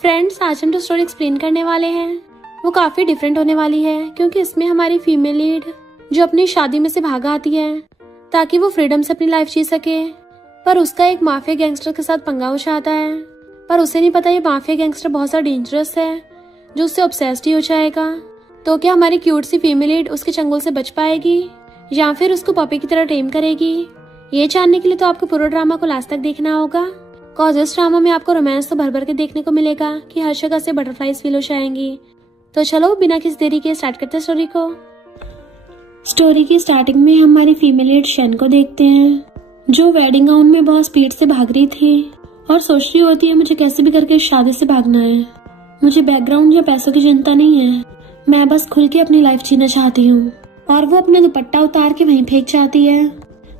Friends, आज हम जो स्टोरी एक्सप्लेन करने वाले हैं वो काफी डिफरेंट होने वाली है, क्योंकि इसमें हमारी फीमेल लीड जो अपनी शादी में से भाग आती है ताकि वो फ्रीडम से अपनी लाइफ जी सके, पर उसका एक माफिया गैंगस्टर के साथ पंगा हो जाता है। पर उसे नहीं पता ये माफिया गैंगस्टर बहुत सा डेंजरस है जो उससे ऑब्सेस्ड ही हो जाएगा। तो क्या हमारी क्यूट सी फीमेल लीड उसके चंगुल से बच पाएगी या फिर उसको पपी की तरह टेम करेगी? ये जानने के लिए तो आपको पूरा ड्रामा को लास्ट तक देखना होगा, कॉज इस ड्रामा में आपको रोमांस तो भर भर के देखने को मिलेगा कि हर जगह से बटरफ्लाईज फील हो जाएंगी। तो चलो बिना किसी देरी के स्टार्ट करते हैं स्टोरी को। स्टोरी की स्टार्टिंग में हमारी फीमेल लीड शेन को देखते हैं, जो वेडिंग गाउन में बहुत स्पीड से भाग रही थी और सोच रही होती है मुझे कैसे भी करके इस शादी से भागना है। मुझे बैकग्राउंड या पैसों की चिंता नहीं है, मैं बस खुल के अपनी लाइफ जीना चाहती हूँ। और वो अपना दुपट्टा उतार के वहीं फेंक जाती है।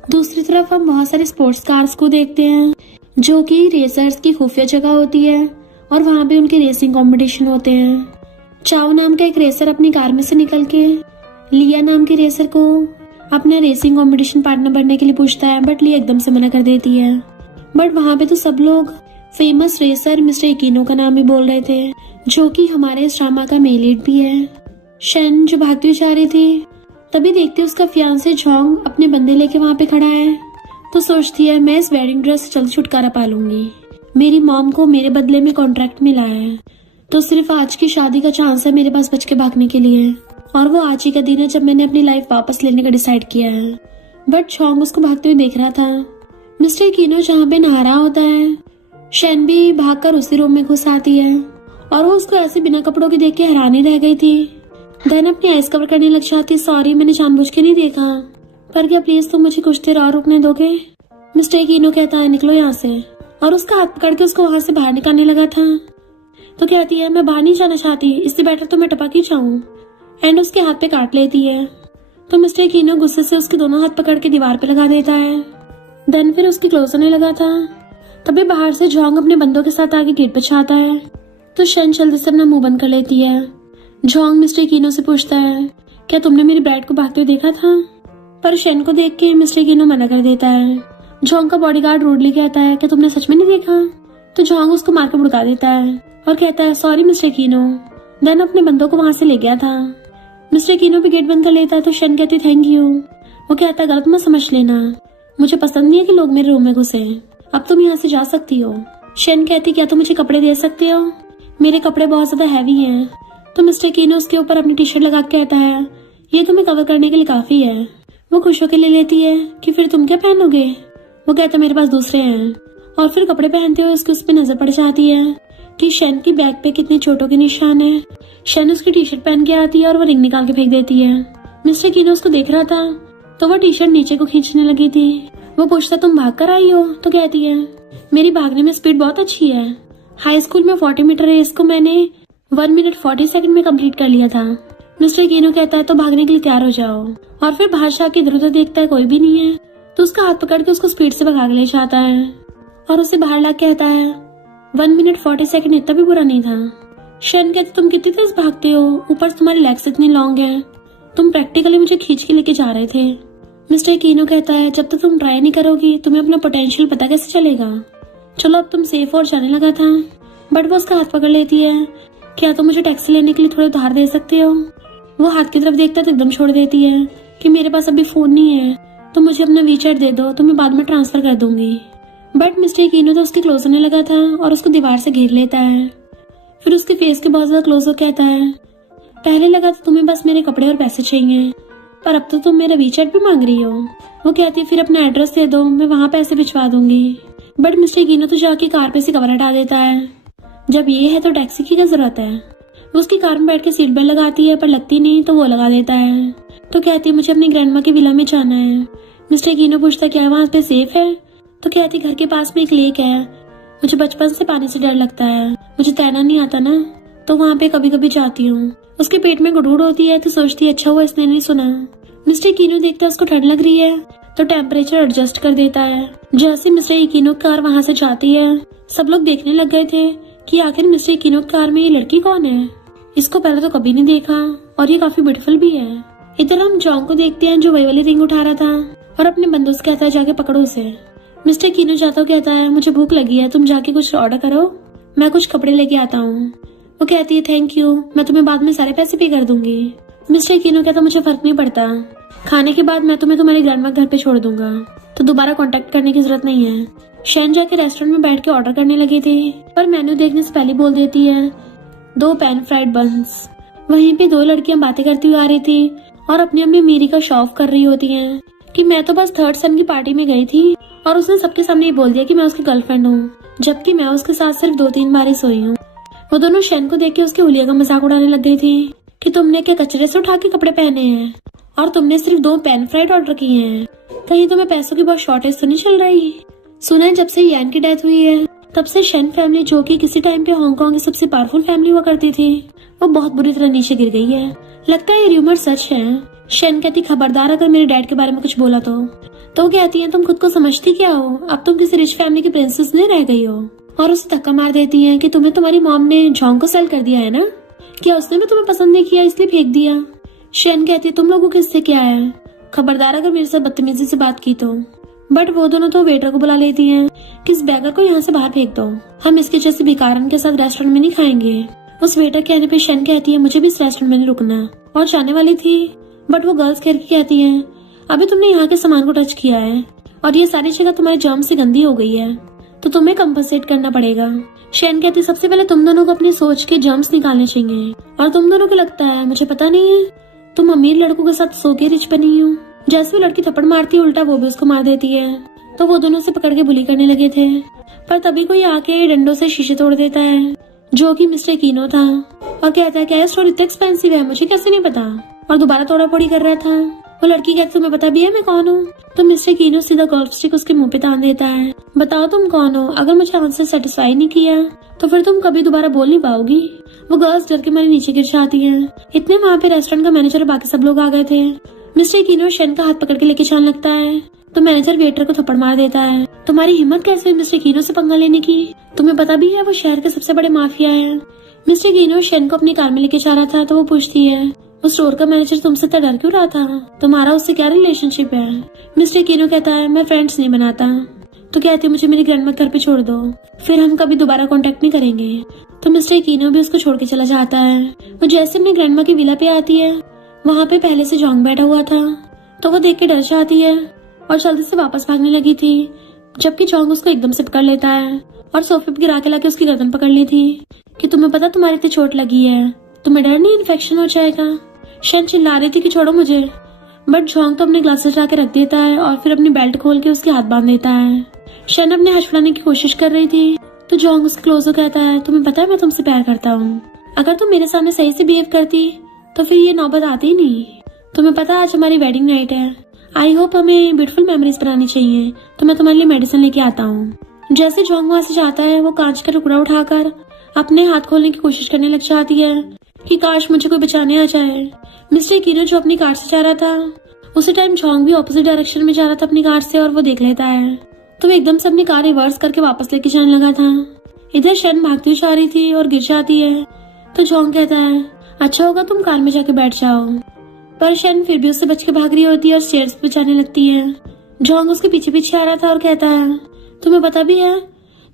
दूसरी तरफ हम बहुत सारे स्पोर्ट्स कार्स को देखते हैं जो कि रेसर्स की खुफिया जगह होती है और वहाँ पे उनके रेसिंग कंपटीशन होते हैं। चाओ नाम का एक रेसर अपनी कार में से निकल के लिया नाम की रेसर को अपने रेसिंग कंपटीशन पार्टनर बनने के लिए पूछता है, बट लिया एकदम से मना कर देती है। बट वहाँ पे तो सब लोग फेमस रेसर मिस्टर इकिनो का नाम ही बोल रहे थे, जो कि हमारे इस ड्रामा का मेल लीड भी है। शेन जो भागती हुई जा रही थी, तभी देखते उसका फियांसे जोंग अपने बंदे लेके वहाँ पे खड़ा है। तो सोचती है मैं इस वेडिंग ड्रेस से जल्द छुटकारा पा लूंगी, मेरी मॉम को मेरे बदले में कॉन्ट्रैक्ट मिला है, तो सिर्फ आज की शादी का चांस है मेरे पास बच के भागने के लिए। और वो आज ही का दिन है जब मैंने अपनी लाइफ वापस लेने का डिसाइड किया है। बट जोंग उसको भागते हुए देख रहा था। मिस्टर इकिनो जहाँ पे नहा रहा होता है, शेन भी भागकर उसी रूम में घुस आती है और वो उसको ऐसे बिना कपड़ों के देख के हैरानी रह गई थी। देन अपनी आइस कवर करने लग जाती, सॉरी मैंने जानबूझ के नहीं देखा, पर क्या प्लीज तुम मुझे कुछ देर और रुकने दोगे? मिस्टर इकिनो कहता है निकलो यहाँ से, और उसका हाथ पकड़ के उसको वहां से बाहर निकालने लगा था। तो कहती है मैं बाहर नहीं जाना चाहती, इससे बेटर तो मैं टपक ही जाऊं, एंड उसके हाथ पे काट लेती है। तो मिस्टर इकिनो गुस्से से उसके दोनों हाथ पकड़ के दीवार पे लगा देता है। देन फिर उसकी क्लोज होने लगा था, तभी बाहर से जोंग अपने बंदों के साथ आगे गेट पे छाता है। तो शेन जल्दी से अपना मुंह बंद कर लेती है। जोंग मिस्टर इकिनो से पूछता है क्या तुमने मेरी ब्राइड को भागते हुए देखा था? पर शेन को देख के मिस्टर इकिनो मना कर देता है। जोंग का बॉडीगार्ड रूडली कहता है क्या तुमने सच में नहीं देखा? तो जोंग उसको मारकर भड़का देता है और कहता है सॉरी मिस्टर इकिनो। देन अपने बंदों को वहां से ले गया था। मिस्टर इकिनो भी गेट बंद कर लेता है। तो शेन कहती थैंक यू। वो कहता है गलत मत समझ लेना, मुझे पसंद नहीं है कि लोग मेरे रूम में घुसे, अब तुम यहाँ से जा सकती हो। शेन कहती क्या तुम मुझे कपड़े दे सकते हो? मेरे कपड़े बहुत ज्यादा हैवी हैं। तो मिस्टर इकिनो उसके ऊपर अपनी टी शर्ट लगा के कहता है ये तुम्हें कवर करने के लिए काफी है। वो खुश होकर ले लेती है कि फिर तुम क्या पहनोगे? वो कहता मेरे पास दूसरे हैं। और फिर कपड़े पहनते हुए उसकी उस पर नजर पड़ जाती है कि शेन की बैक पे कितने चोटों के निशान है। शेन उसकी टी शर्ट पहन के आती है और वो रिंग निकाल के फेंक देती है। मिस्टर इकिनो उसको देख रहा था तो वो टी शर्ट नीचे को खींचने लगी थी। वो पूछता तुम भाग कर आई हो? तो कहती है मेरी भागने में स्पीड बहुत अच्छी है, हाई स्कूल में 40 मीटर रेस को मैंने 1 मिनट 40 सेकंड में कंप्लीट कर लिया था। मिस्टर इकिनो कहता है तो भागने के लिए तैयार हो जाओ। और फिर बाहर जाके इधर उधर देखता है कोई भी नहीं है, तो उसका हाथ पकड़ के उसको स्पीड से भगा ले जाता है और उसे बाहर ला कहता है 1 मिनट 40 सेकंड इतना भी बुरा नहीं था। शेन कहते तुम कितनी तेज भागते हो, ऊपर से तुम्हारी लेग्स इतनी लॉन्ग है, तुम प्रैक्टिकली मुझे खींच के लेके जा रहे थे। मिस्टर इकिनो कहता है जब तक तुम ट्राई नहीं करोगी तुम्हें अपना पोटेंशियल पता कैसे चलेगा, चलो अब तुम सेफ और जाने लगा था। बट वो उसका हाथ पकड़ लेती है क्या तुम मुझे टैक्सी लेने के लिए थोड़े उधार दे सकते हो? वो हाथ की तरफ देखता तो एकदम छोड़ देती है कि मेरे पास अभी फोन नहीं है, तो मुझे अपना वीचैट दे दो तो मैं बाद में ट्रांसफर कर दूंगी। बट मिस्टर इकिनो तो उसके क्लोज होने लगा था और उसको दीवार से घेर लेता है। फिर उसके फेस के बहुत ज्यादा क्लोज हो कहता है पहले लगा था तुम्हें बस मेरे कपड़े और पैसे चाहिए, पर अब तो तुम मेरा वीचैट भी मांग रही हो। वो कहती है फिर अपना एड्रेस दे दो, मैं वहाँ पैसे भिजवा दूंगी। बट मिस्टर इकिनो तो जाके कार पे से कवर हटा देता है। जब ये है तो टैक्सी की क्या जरूरत है? वो उसकी कार में बैठ के सीट बेल्ट लगाती है पर लगती नहीं, तो वो लगा देता है। तो कहती है मुझे अपनी ग्रैंडमा की विला में जाना है। मिस्टर इकिनो पूछता क्या वहाँ पे सेफ है? तो कहती घर के पास में एक लेक है, मुझे बचपन से पानी से डर लगता है, मुझे तैरना नहीं आता ना, तो वहाँ पे कभी कभी जाती हूँ। उसके पेट में गुड़गुड़ होती है तो सोचती है अच्छा हुआ इसने नहीं सुना। मिस्टर इकिनो देखता है उसको ठंड लग रही है तो टेम्परेचर एडजस्ट कर देता है। जैसे मिस्टर इकिनो कार वहाँ से जाती है, सब लोग देखने लग गए थे कि आखिर मिस्टर इकिनो कार में ये लड़की कौन है, इसको पहले तो कभी नहीं देखा और ये काफी ब्यूटीफुल भी है। इधर हम जोंग को देखते हैं जो वही वाली रिंग उठा रहा था और अपने बंदों से कहता है जाके पकड़ो उसे। मिस्टर इकिनो जाता कहता है मुझे भूख लगी है, तुम जाके कुछ ऑर्डर करो। मैं कुछ कपड़े लेके आता हूँ। वो कहती है थैंक यू, मैं तुम्हें बाद में सारे पैसे पे कर दूंगी। मिस्टर कीनो कहता मुझे फर्क नहीं पड़ता, खाने के बाद मैं तुम्हें तुम्हारी ग्रैंडमा घर पे छोड़ दूंगा, तो दोबारा कांटेक्ट करने की जरूरत नहीं है। शैन जाके रेस्टोरेंट में बैठ के ऑर्डर करने लगी थी, पर मेन्यू देखने से पहले बोल देती है 2 पैन फ्राइड बन्स। वहीं पे 2 लड़कियां बातें करती हुई आ रही थी और अपनी अपनी मीरी का शो ऑफ कर रही होती हैं कि मैं तो बस थर्ड सन की पार्टी में गई थी और उसने सबके सामने ये बोल दिया कि मैं उसकी गर्लफ्रेंड हूँ, जबकि मैं उसके साथ सिर्फ 2-3 बार ही सोई हूँ। वो दोनों शैन को देख के उसके हुलिया का मजाक उड़ाने लग गई थी कि तुमने क्या कचरे से उठा के कपड़े पहने हैं और तुमने सिर्फ 2 पैन फ्राइड ऑर्डर किए हैं, कहीं तुम्हें पैसों की बहुत शॉर्टेज तो नहीं चल रही। सुना है जब से यान की डेथ हुई है तब से शैन फैमिली, जो कि किसी टाइम पे हांगकांग की सबसे पावरफुल फैमिली हुआ करती थी, वो बहुत बुरी तरह नीचे गिर गई है। लगता है ये र्यूमर सच है। शैन कहती खबरदार अगर मेरे डैड के बारे में कुछ बोला तो वो कहती है तुम खुद को समझती क्या हो, अब तुम किसी रिच फैमिली की प्रिंसेस नहीं रह गई हो। और उसे धक्का मार देती है कि तुम्हें तुम्हारी मॉम ने जॉन्ग को सेल कर दिया है ना, क्या उसने भी तुम्हें पसंद नहीं किया इसलिए फेंक दिया। शैन कहती है तुम लोगों को इससे क्या है, खबरदार अगर मेरे साथ बदतमीजी से बात की तो। बट वो दोनों तो वेटर को बुला लेती हैं कि इस बैगर को यहाँ से बाहर फेंक दो, हम इसके जैसे भिखारन के साथ रेस्टोरेंट में नहीं खाएंगे। उस वेटर कहने पे शैन कहती है मुझे भी इस रेस्टोरेंट में नहीं रुकना, और जाने वाली थी बट वो गर्ल्स कह के कहती है अभी तुमने यहाँ के सामान को टच किया है और ये सारी जगह तुम्हारे जर्म से गंदी हो गई है, तो तुम्हें कंपनसेट करना पड़ेगा। शैन कहती है सबसे पहले तुम दोनों को अपनी सोच के जर्म्स निकालने चाहिए, और तुम दोनों को लगता है मुझे पता नहीं है, तुम अमीर लड़कों के साथ सो के रिच बनी हो। जैसे वो लड़की थप्पड़ मारती है उल्टा वो भी उसको मार देती है, तो वो दोनों से पकड़ के बुली करने लगे थे, पर तभी कोई आके डंडों से शीशे तोड़ देता है, जो कि मिस्टर कीनो था, और कहता है क्या स्टोर इतना एक्सपेंसिव है, मुझे कैसे नहीं पता, और दोबारा तोड़ा फोड़ी कर रहा था। वो लड़की कहती तुम्हें पता भी है मैं कौन हूँ, तो मिस्टर कीनो सीधा गोल्फ स्टिक उसके मुंह पे तान देता है, बताओ तुम कौन हो, अगर मुझे आंसर सेटिस्फाई नहीं किया तो फिर तुम कभी दोबारा बोल नहीं पाओगी। वो गर्ल्स डर के मारे नीचे गिर जाती है। इतने वहाँ पे रेस्टोरेंट का मैनेजर और बाकी सब लोग आ गए थे। मिस्टर कीनो शैन का हाथ पकड़ के लेके जाने लगता है, तो मैनेजर वेटर को थप्पड़ मार देता है, तुम्हारी हिम्मत कैसे हुई मिस्टर कीनो से पंगा लेने की, तुम्हें पता भी है वो शहर के सबसे बड़े माफिया है। मिस्टर कीनो शैन को अपनी कार में लेके जा रहा था, तो वो पूछती है वो स्टोर का मैनेजर तुमसे इतना डर क्यों रहा था, तुम्हारा उससे क्या रिलेशनशिप है। मिस्टर कीनो कहता है मैं फ्रेंड्स नहीं बनाता, तो कहती है मुझे मेरी ग्रैंडमा घर पे छोड़ दो, फिर हम कभी दोबारा कांटेक्ट नहीं करेंगे। तो मिस्टर कीनो भी उसको छोड़ के चला जाता है। वो जैसे अपनी ग्रैंडमा की विला पे आती है, वहाँ पे पहले से जॉन्ग बैठा हुआ था, तो वो देख के डर जाती है और जल्दी से वापस भागने लगी थी, जबकि जॉन्ग उसको एकदम से पकड़ लेता है और सोफे पे गिरा के लाके उसकी गर्दन पकड़ ली थी कि तुम्हें पता तुम्हारी इतनी चोट लगी है, तुम्हें डर नहीं इन्फेक्शन हो जाएगा। शैन चिल्ला रही थी कि छोड़ो मुझे, बट जॉन्ग तो अपने ग्लासेस ला के रख देता है और फिर अपनी बेल्ट खोल के उसके हाथ बांध देता है। शैन अपने हाथ छुड़ाने की कोशिश कर रही थी, तो जॉन्ग उसके क्लोज हो कहता है तुम्हें पता है मैं तुमसे प्यार करता हूँ, अगर तुम मेरे सामने सही से बिहेव करती तो फिर ये नौबत आती ही नहीं। तुम्हें पता है आज हमारी वेडिंग नाइट है, आई होप हमें ब्यूटीफुल मेमोरीज बनानी चाहिए, तो मैं तुम्हारे लिए मेडिसिन लेके आता हूँ। जैसे जॉन्ग वहाँ से जाता है, वो कांच का टुकड़ा उठाकर अपने हाथ खोलने की कोशिश करने लग जाती है कि काश मुझे कोई बचाने आ जाए। मिस्टर कीनो जो अपनी कार से जा रहा था, उसी टाइम जॉन्ग भी ऑपोजिट डायरेक्शन में जा रहा था अपनी कार से, और वो देख लेता है, तो वो एकदम से अपनी कार रिवर्स करके वापस लेके जाने लगा था। इधर शैन भागती जा रही थी और गिर जाती है, तो जॉन्ग कहता है अच्छा होगा तुम कार में जाके बैठ जाओ, पर शैन फिर भी उससे बच के भाग रही होती है और स्टेयर्स पे जाने लगती है। जॉन्ग उसके पीछे पीछे आ रहा था और कहता है तुम्हें पता भी है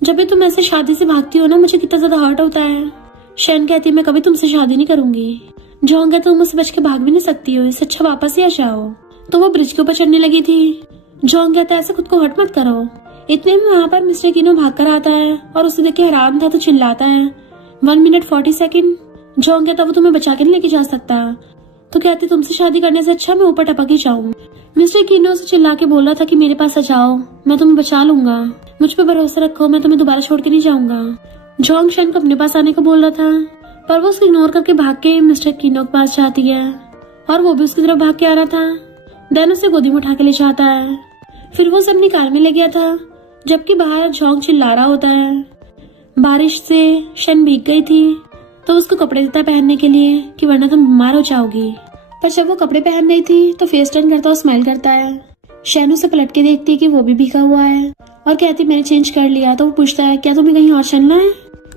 जब भी तुम ऐसे शादी से भागती हो ना, मुझे कितना ज्यादा हर्ट होता है। शैन कहती है मैं कभी तुमसे शादी नहीं करूंगी। जॉन्ग कहता तुम मुझसे बच के भाग भी नहीं सकती हो, इससे अच्छा वापस ही आ जाओ। तो वो ब्रिज के ऊपर चढ़ने लगी थी। जॉन्ग कहता है ऐसे खुद को हर्ट मत करो। इतने में वहाँ पर मिस्टर कीनो भाग कर आता है और उसे देख के हैरान था, तो चिल्लाता है 1 मिनट 40 सेकेंड। जॉन्ग कहता वो तुम्हें बचा के नहीं लेके जा सकता, तो कहती तुमसे शादी करने से अच्छा मैं ऊपर टपक ही जाऊँ। मिस्टर कीनो से चिल्ला के बोल रहा था कि मेरे पास आ जाओ, मैं तुम्हें बचा लूंगा, मुझ पे भरोसा रखो, मैं तुम्हें दोबारा छोड़ के नहीं जाऊंगा। जॉन्ग शैन को अपने पास आने को बोल रहा था, पर वो उसको इग्नोर करके भाग के मिस्टर कीनो के पास जाती है और वो भी उसकी तरफ भाग के आ रहा था। देन उसे गोदी में उठा के ले जाता है। फिर वो उसे अपनी कार में ले गया था, जबकि बाहर जॉन्ग चिल्ला रहा होता है। बारिश से शैन भीग गई थी, तो उसको कपड़े देता है पहनने के लिए कि वरना तुम बीमार हो जाओगी। पर जब वो कपड़े पहन रही थी तो फेस टर्न करता और स्माइल करता है। शैन उसे पलट के देखती है कि वो भी भीगा हुआ है और कहती मैंने चेंज कर लिया। तो वो पूछता है क्या तुम्हें कहीं और चलना है।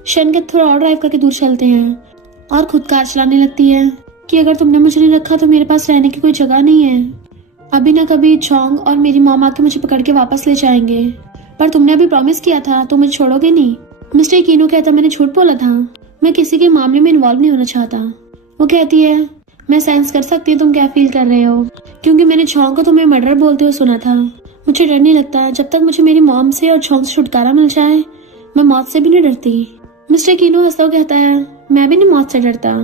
शैन कहती थोड़ा और ड्राइव करके दूर चलते हैं, और खुद कार चलाने लगती है कि अगर तुमने मुझे नहीं रखा तो मेरे पास रहने की कोई जगह नहीं है। अभी न कभी जॉन्ग और मेरी मॉम आके मुझे पकड़ के वापस ले जाएंगे, पर तुमने अभी प्रॉमिस किया था तो मुझे छोड़ोगे नहीं। मिस्टर कीनो कहता मैंने झूठ बोला था, मैं किसी के मामले में इन्वॉल्व नहीं होना चाहता। वो कहती है मैं सेंस कर सकती हूँ तुम क्या फील कर रहे हो, क्योंकि मैंने छौंग को तुम्हें मर्डर बोलते हुए सुना था। मुझे डर नहीं लगता, जब तक मुझे मेरी मॉम से और छौंग से छुटकारा मिल जाए मैं मौत से भी नहीं डरती। मिस्टर कीनो हंसता हुआ कहता है मैं भी नहीं मौत से डरता।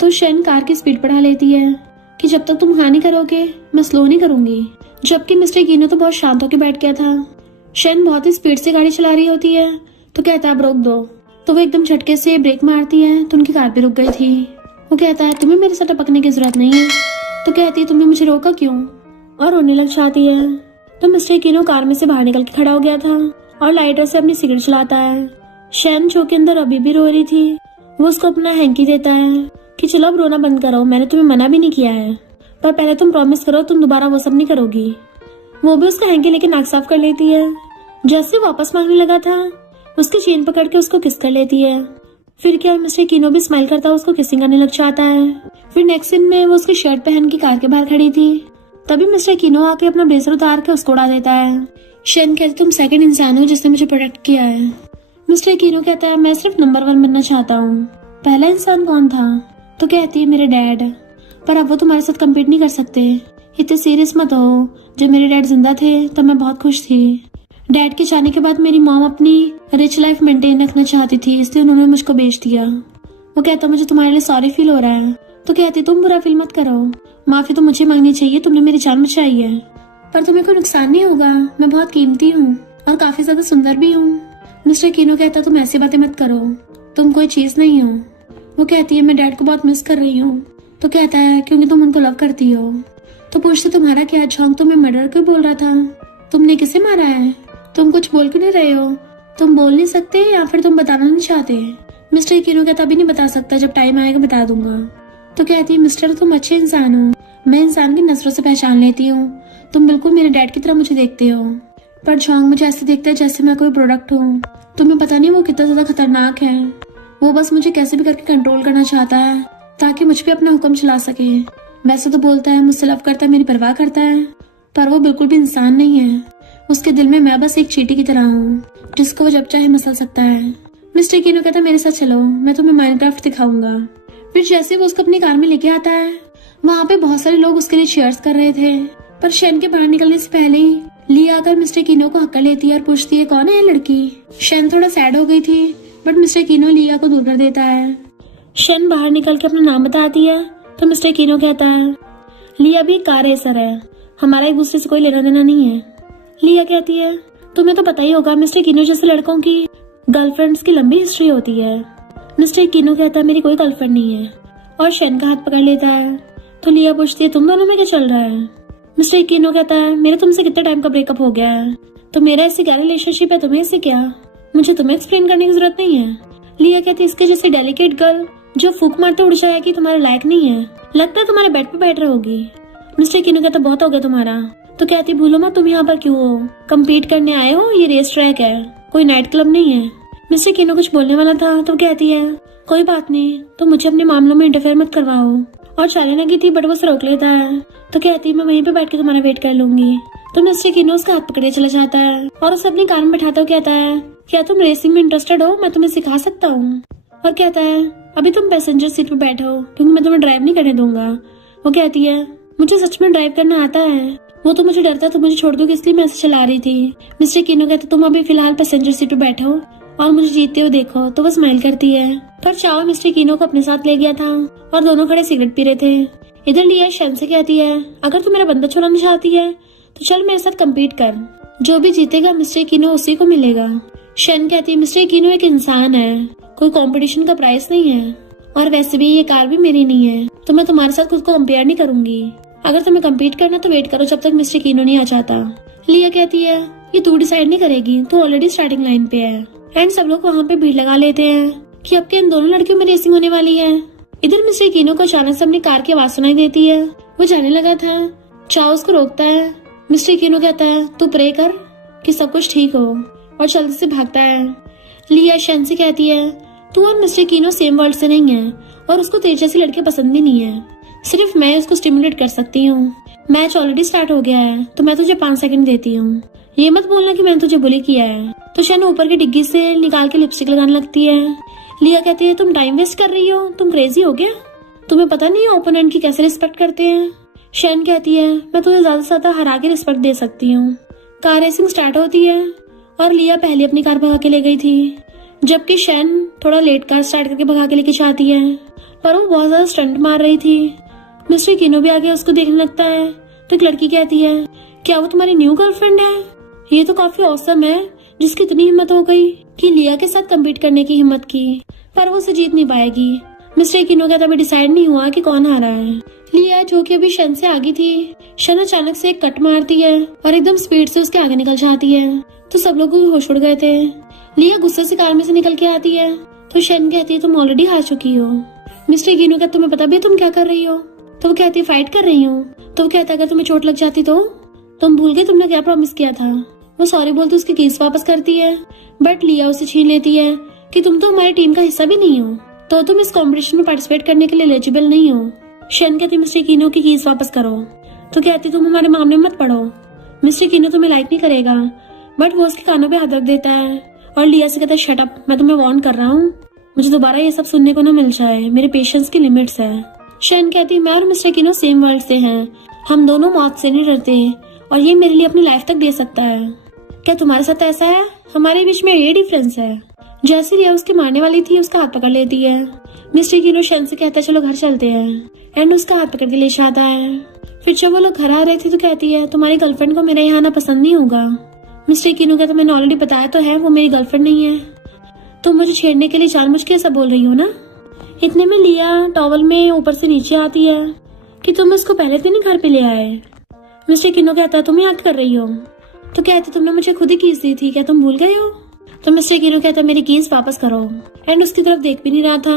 तो शेन कार की स्पीड बढ़ा लेती है कि जब तक तुम हानि करोगे मैं स्लो नहीं करूंगी, जबकि मिस्टर कीनो तो बहुत शांत होकर बैठ गया था। शेन बहुत ही स्पीड से गाड़ी चला रही होती है तो कहता है अब रोक दो। तो वो एकदम झटके से ब्रेक मारती है तो उनकी कार भी रुक गई थी। वो कहता है तुम्हें मेरे साथ टपकने की जरूरत नहीं है। तो कहती है तुमने मुझे रोका क्यों, और रोने लग जाती है। तो मिस्टर कीनो कार में से बाहर निकल के खड़ा हो गया था और लाइटर से अपनी सिगरेट चलाता है। शेन जो के अंदर अभी भी रो रही थी वो उसको अपना हैंकी देता है कि चलो अब रोना बंद करो, मैंने तुम्हें मना भी नहीं किया है, पर पहले तुम प्रॉमिस करो तुम दोबारा वो सब नहीं करोगी। वो भी उसका हैंकी लेके नाक साफ कर लेती है। जैसे वापस मांगने लगा था उसकी चेन पकड़ के उसको किस कर लेती है। फिर क्या मिस्टर कीनो भी स्माइल करता है, उसको किसिंग करने लग जाता है। फिर नेक्स्ट सीन में वो उसकी शर्ट पहन के कार के बाहर खड़ी थी, तभी मिस्टर कीनो आके अपना ब्लेजर उतार के उसको उड़ा देता है। शेन कहते तुम सेकंड इंसान हो जिसने मुझे प्रोटेक्ट किया है। मिस्टर कीनो कहता है मैं सिर्फ नंबर 1 बनना चाहता हूँ। पहला इंसान कौन था? तो कहती है मेरे डैड, पर अब वो तुम्हारे साथ कम्पीट नहीं कर सकते। इतने सीरियस मत हो, जब मेरे डैड जिंदा थे तब मैं बहुत खुश थी। डैड के जाने के बाद मेरी मॉम अपनी रिच लाइफ मेंटेन रखना चाहती थी, इसलिए उन्होंने मुझको बेच दिया। वो कहता मुझे तुम्हारे लिए सॉरी फील हो रहा है। तो कहती तुम बुरा फील मत करो, माफी तो मुझे मांगनी चाहिए, तुमने मेरी जान बचाई है, पर तुम्हें कोई नुकसान नहीं होगा, मैं बहुत कीमती हूँ और काफी ज्यादा सुंदर भी हूँ। मिस्टर कीनो कहता तुम ऐसी बातें मत करो, तुम कोई चीज नहीं हो। वो कहती है मैं डैड को बहुत मिस कर रही हूँ। तो कहता है क्योंकि तुम उनको लव करती हो। तो पूछते तुम्हारा क्या झोंक, तुम्हें मर्डर क्यों बोल रहा था, तुमने किसे मारा है, तुम कुछ बोल क्यों नहीं रहे हो, तुम बोल नहीं सकते या फिर तुम बताना नहीं चाहते। मिस्टर कीनो कहता अभी नहीं बता सकता, जब टाइम आएगा बता दूंगा। तो कहती है मिस्टर तुम अच्छे इंसान हो, मैं इंसान की नजरों से पहचान लेती हूँ, तुम बिल्कुल मेरे डैड की तरह मुझे देखते हो, पर झोंक मुझे ऐसे देखता है जैसे मैं कोई प्रोडक्ट हूँ। तुम्हें पता नहीं वो कितना ज्यादा खतरनाक है, वो बस मुझे कैसे भी करके कंट्रोल करना चाहता है ताकि मुझ पे अपना हुक्म चला सके। वैसे तो बोलता है मुझसे लव करता है, मेरी परवाह करता है, पर वो बिल्कुल भी इंसान नहीं है। उसके दिल में मैं बस एक चींटी की तरह हूँ जिसको वो जब चाहे मसल सकता है। मिस्टर कीनो कहता मेरे साथ चलो, मैं तुम्हें माइनक्राफ्ट दिखाऊंगा। फिर जैसे वो उसको अपनी कार में लेके आता है, वहाँ पे बहुत सारे लोग उसके लिए चीयर्स कर रहे थे, पर शेन के बाहर निकलने से पहले ही लिया आकर मिस्टर कीनो को हक्का लेती है और पूछती है कौन है ये लड़की। शेन थोड़ा सैड हो गई थी, बट मिस्टर कीनो लिया को दूर कर देता है। शेन बाहर निकल के अपना नाम बताती है तो मिस्टर कीनो कहता है लिया भी कार रेसर है, हमारा एक दूसरे से कोई लेना देना नहीं है। लिया कहती है तुम्हें तो पता ही होगा मिस्टर कीनो जैसे लड़कों की गर्लफ्रेंड्स की लंबी हिस्ट्री होती है। मिस्टर कीनो कहता है मेरी कोई गर्लफ्रेंड नहीं है, और शेन का हाथ पकड़ लेता है। तो लिया पूछती है तुम दोनों में क्या चल रहा है। मिस्टर कीनो कहता है मेरा तुमसे कितने टाइम का ब्रेकअप हो गया है, तो मेरा इससे क्या रिलेशनशिप है, तुम्हें इससे क्या, मुझे तुम्हें एक्सप्लेन करने की जरूरत नहीं है। लिया कहती है इसके जैसे डेलिकेट गर्ल जो फूक मारते उड़ जाएगी तुम्हारे लायक नहीं है, लगता है तुम्हारे बेड पे बैठ रहोगी। मिस्टर कीनो कहता बहुत हो गया तुम्हारा। तो कहती भूलो मत तुम यहाँ पर क्यों हो, कम्पीट करने आए हो, ये रेस ट्रैक है, कोई नाइट क्लब नहीं है। मिस्टर कीनो कुछ बोलने वाला था तो कहती है कोई बात नहीं, तो मुझे अपने मामलों में इंटरफेयर मत करवाओ, और चलने लगी थी बट वो उसे रोक लेता है। तो कहती मैं वहीं पे बैठ के तुम्हारा वेट कर लूंगी। तो मिस्टर कीनो उसका हाथ पकड़े चला जाता है और उसे अपनी कार में बैठाता हुआ कहता है क्या तुम रेसिंग में इंटरेस्टेड हो, मैं तुम्हें सिखा सकता हूँ। और कहता है अभी तुम पैसेंजर सीट पे बैठो क्योंकि मैं तुम्हें ड्राइव नहीं करने दूंगा। वो कहती है मुझे सच में ड्राइव करना आता है, वो तो मुझे डरता तो मुझे छोड़ दूंगी इसलिए मैं ऐसे चला रही थी। मिस्टर कीनो कहते तुम अभी फिलहाल पैसेंजर सीट पे बैठो और मुझे जीतते हुए देखो। तो वो स्माइल करती है, पर चाओ मिस्टर कीनो को अपने साथ ले गया था और दोनों खड़े सिगरेट पी रहे थे। इधर लिया शेन से कहती है अगर तू मेरा बंदा छुड़ाना चाहती है तो चल मेरे साथ कम्पीट कर, जो भी जीतेगा मिस्टर कीनो उसी को मिलेगा। शेन कहती है मिस्टर कीनो एक इंसान है, कोई कंपटीशन का प्राइस नहीं है, और वैसे भी ये कार भी मेरी नहीं है, तो मैं तुम्हारे साथ खुद को कंपेयर नहीं करूंगी। अगर तुम्हें कम्पीट करना तो वेट करो जब तक मिस्टर कीनो नहीं आ जाता। लिया कहती है ये तू डिसाइड नहीं करेगी, तू ऑलरेडी स्टार्टिंग लाइन पे है। एंड सब लोग वहाँ पे भीड़ लगा लेते हैं कि अब के इन दोनों लड़कियों में रेसिंग होने वाली है। इधर मिस्टर कीनो को अचानक से अपनी कार की आवाज सुनाई देती है, वो जाने लगा था। चाओ उसको रोकता है। मिस्टर कीनो कहता है तू प्रे कर कि सब कुछ ठीक हो, और जल्दी से भागता है। लिया शेन से कहती है तू और मिस्टर कीनो सेम वर्ल्ड से नहीं है, और उसको तेरे जैसी लड़के पसंद भी नहीं है, सिर्फ मैं उसको स्टिमुलेट कर सकती हूँ। मैच ऑलरेडी स्टार्ट हो गया है तो मैं तुझे 5 सेकंड देती हूँ, ये मत बोलना कि मैंने तुझे बुली किया है। तो शन ऊपर की डिग्गी से निकाल के लिपस्टिक लगाने लगती है। लिया कहती है तुम टाइम वेस्ट कर रही हो, तुम क्रेजी हो गया, तुम्हें पता नहीं है ओपोनेंट की कैसे रिस्पेक्ट करते हैं। शन कहती है मैं तुम्हें ज्यादा से ज्यादा हरा के रिस्पेक्ट दे सकती हूँ। कार रेसिंग स्टार्ट होती है और लिया पहले अपनी कार भगा के ले गई थी, जबकि शन थोड़ा लेट कार स्टार्ट करके भगा के लेके जाती है, पर वो बहुत ज्यादा स्टंट मार रही थी। मिस्टर कीनो भी आगे उसको देखने लगता है तो एक लड़की कहती है क्या वो तुम्हारी न्यू गर्लफ्रेंड है? ये तो काफी औसम है जिसकी इतनी हिम्मत हो गई कि लिया के साथ कम्पीट करने की हिम्मत की, पर वो उसे जीत नहीं पाएगी। मिस्टर कीनो कहता अभी डिसाइड नहीं हुआ कि कौन हारा है। लिया जो कि अभी शन से आगे थी, शन अचानक से एक कट मारती है और एकदम स्पीड से उसके आगे निकल जाती है, तो सब लोग होश उड़ गए थे। लिया गुस्से से कार में से निकल के आती है तो शन कहती है तुम ऑलरेडी हार चुकी हो। मिस्टर कीनो कहता तुम्हें पता भी है तुम क्या कर रही हो? तो वो कहती है फाइट कर रही हूँ। तो वो कहता अगर तुम्हें चोट लग जाती तो तुम भूल गए तुमने क्या प्रॉमिस किया था। वो सॉरी बोलते उसकी कीज वापस करती है, बट लिया उसे छीन लेती है कि तुम तो हमारी टीम का हिस्सा भी नहीं हो, तो तुम इस कॉम्पिटिशन में पार्टिसिपेट करने के लिए एलिजिबल नहीं हो। शन कहती मिस्टर कीनो की कीज वापस करो। तो कहती तुम हमारे मामले में मत पड़ो, मिस्टर कीनो तुम्हें लाइक नहीं करेगा, बट वो उसके कानों पे हाथ रख देता है और लिया से कहता है शट अप, मैं तुम्हें वार्न कर रहा हूँ, मुझे दोबारा ये सब सुनने को ना मिल जाए, मेरे पेशेंस की लिमिट्स है। शन कहती मैं और मिस्टर कीनो सेम वर्ल्ड से हैं, हम दोनों मौत से नहीं डरते और ये मेरे लिए अपनी लाइफ तक दे सकता है। क्या तुम्हारे साथ ऐसा है? हमारे बीच में ये डिफरेंस है। जैसे लिया उसके मारने वाली थी उसका हाथ पकड़ लेती है। मिस्टर कीनो शन से कहता है चलो घर चलते हैं, एंड उसका हाथ पकड़ के ले जाता है। फिर जब वो लोग घर आ रहे थे तो कहती है तुम्हारी गर्लफ्रेंड को मेरा यहाँ आना पसंद नहीं होगा। मिस्टर कीनो कहता मैंने ऑलरेडी बताया तो है वो मेरी गर्लफ्रेंड नहीं है, तुम मुझे छेड़ने के लिए जानबूझ के ऐसा बोल रही हो ना। इतने में लिया टॉवल में ऊपर से नीचे आती है कि तुम इसको पहले दिन ही घर पे ले आए। मिस्टर कीनो कहता है तुम यहाँ कर रही हो? तो कहते तुमने मुझे खुद ही कीज दी थी, क्या तुम भूल गए हो? तो मिस्टर कीनो कहता मेरी कीज वापस करो, एंड उसकी तरफ देख भी नहीं रहा था।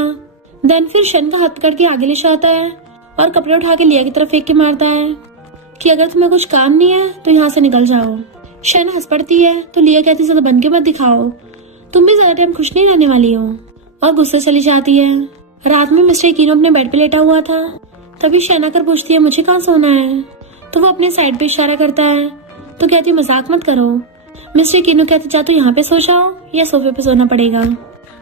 देन फिर शन का हाथ पकड़ के आगे ले जाता है और कपड़े उठा के लिया की तरफ फेंक के मारता है कि अगर तुम्हें कुछ काम नहीं है तो यहाँ से निकल जाओ। शन हंस पड़ती है तो लिया कहती ज्यादा बन के मत दिखाओ, तुम भी ज्यादा टाइम खुश नहीं रहने वाली हो, और गुस्से चली जाती है। रात में मिस्टर कीनो अपने बेड पे लेटा हुआ था, तभी शन आकर पूछती है मुझे कहाँ सोना है, तो वो अपने साइड पे इशारा करता है तो कहती मजाक मत करो। मिस्टर कीनो कहते जा तो यहाँ पे सो जाओ या सोफे पे सोना पड़ेगा,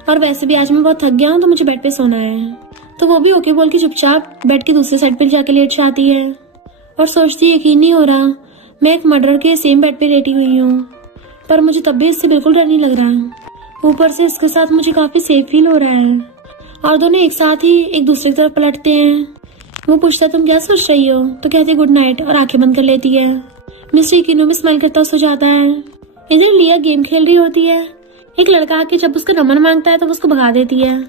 और वैसे भी आज मैं बहुत थक गया हूँ तो मुझे बेड पे सोना है। तो वो भी ओके बोल के चुपचाप बेड की दूसरी साइड पे जाके लेट जाती है और सोचती यकीन नहीं हो रहा मैं एक मर्डर के सेम बेड पे लेटी हुई हूँ, पर मुझे तब भी इससे बिल्कुल डर नहीं लग रहा है। ऊपर से इसके साथ मुझे काफी सेफ फील हो रहा है, और दोनों एक साथ ही एक दूसरे की तरफ पलटते हैं। वो पूछता है तुम क्या सोच रही हो, तो कहते गुड नाइट और आंखें बंद कर लेती है। मिस्टर कीनो भी स्माइल करता सो जाता है। इधर लिया गेम खेल रही होती है, एक लड़का आके जब उसका नंबर मांगता है तो वो उसको भगा देती है।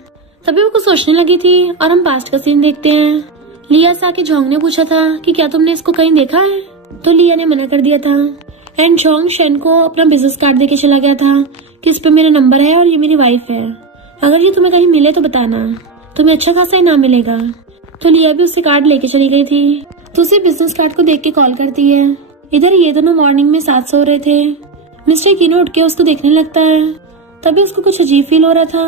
तभी वो कुछ सोचने लगी थी और हम पास्ट का सीन देखते हैं। लिया से आके जोंग ने पूछा था कि क्या तुमने इसको कहीं देखा है, तो लिया ने मना कर दिया था, एंड जोंग शन को अपना बिजनेस कार्ड देके चला गया था कि इस पे मेरा नंबर है और ये मेरी वाइफ है, अगर ये तुम्हें कहीं मिले तो बताना, तुम्हें अच्छा खासा इनाम मिलेगा। तो लिया भी उससे कार्ड लेके चली गई थी, तो उसे बिजनेस कार्ड को देख के कॉल करती है। इधर ये दोनों मॉर्निंग में साथ सो रहे थे। मिस्टर कीनो उठ के उसको देखने लगता है, तभी उसको कुछ अजीब फील हो रहा था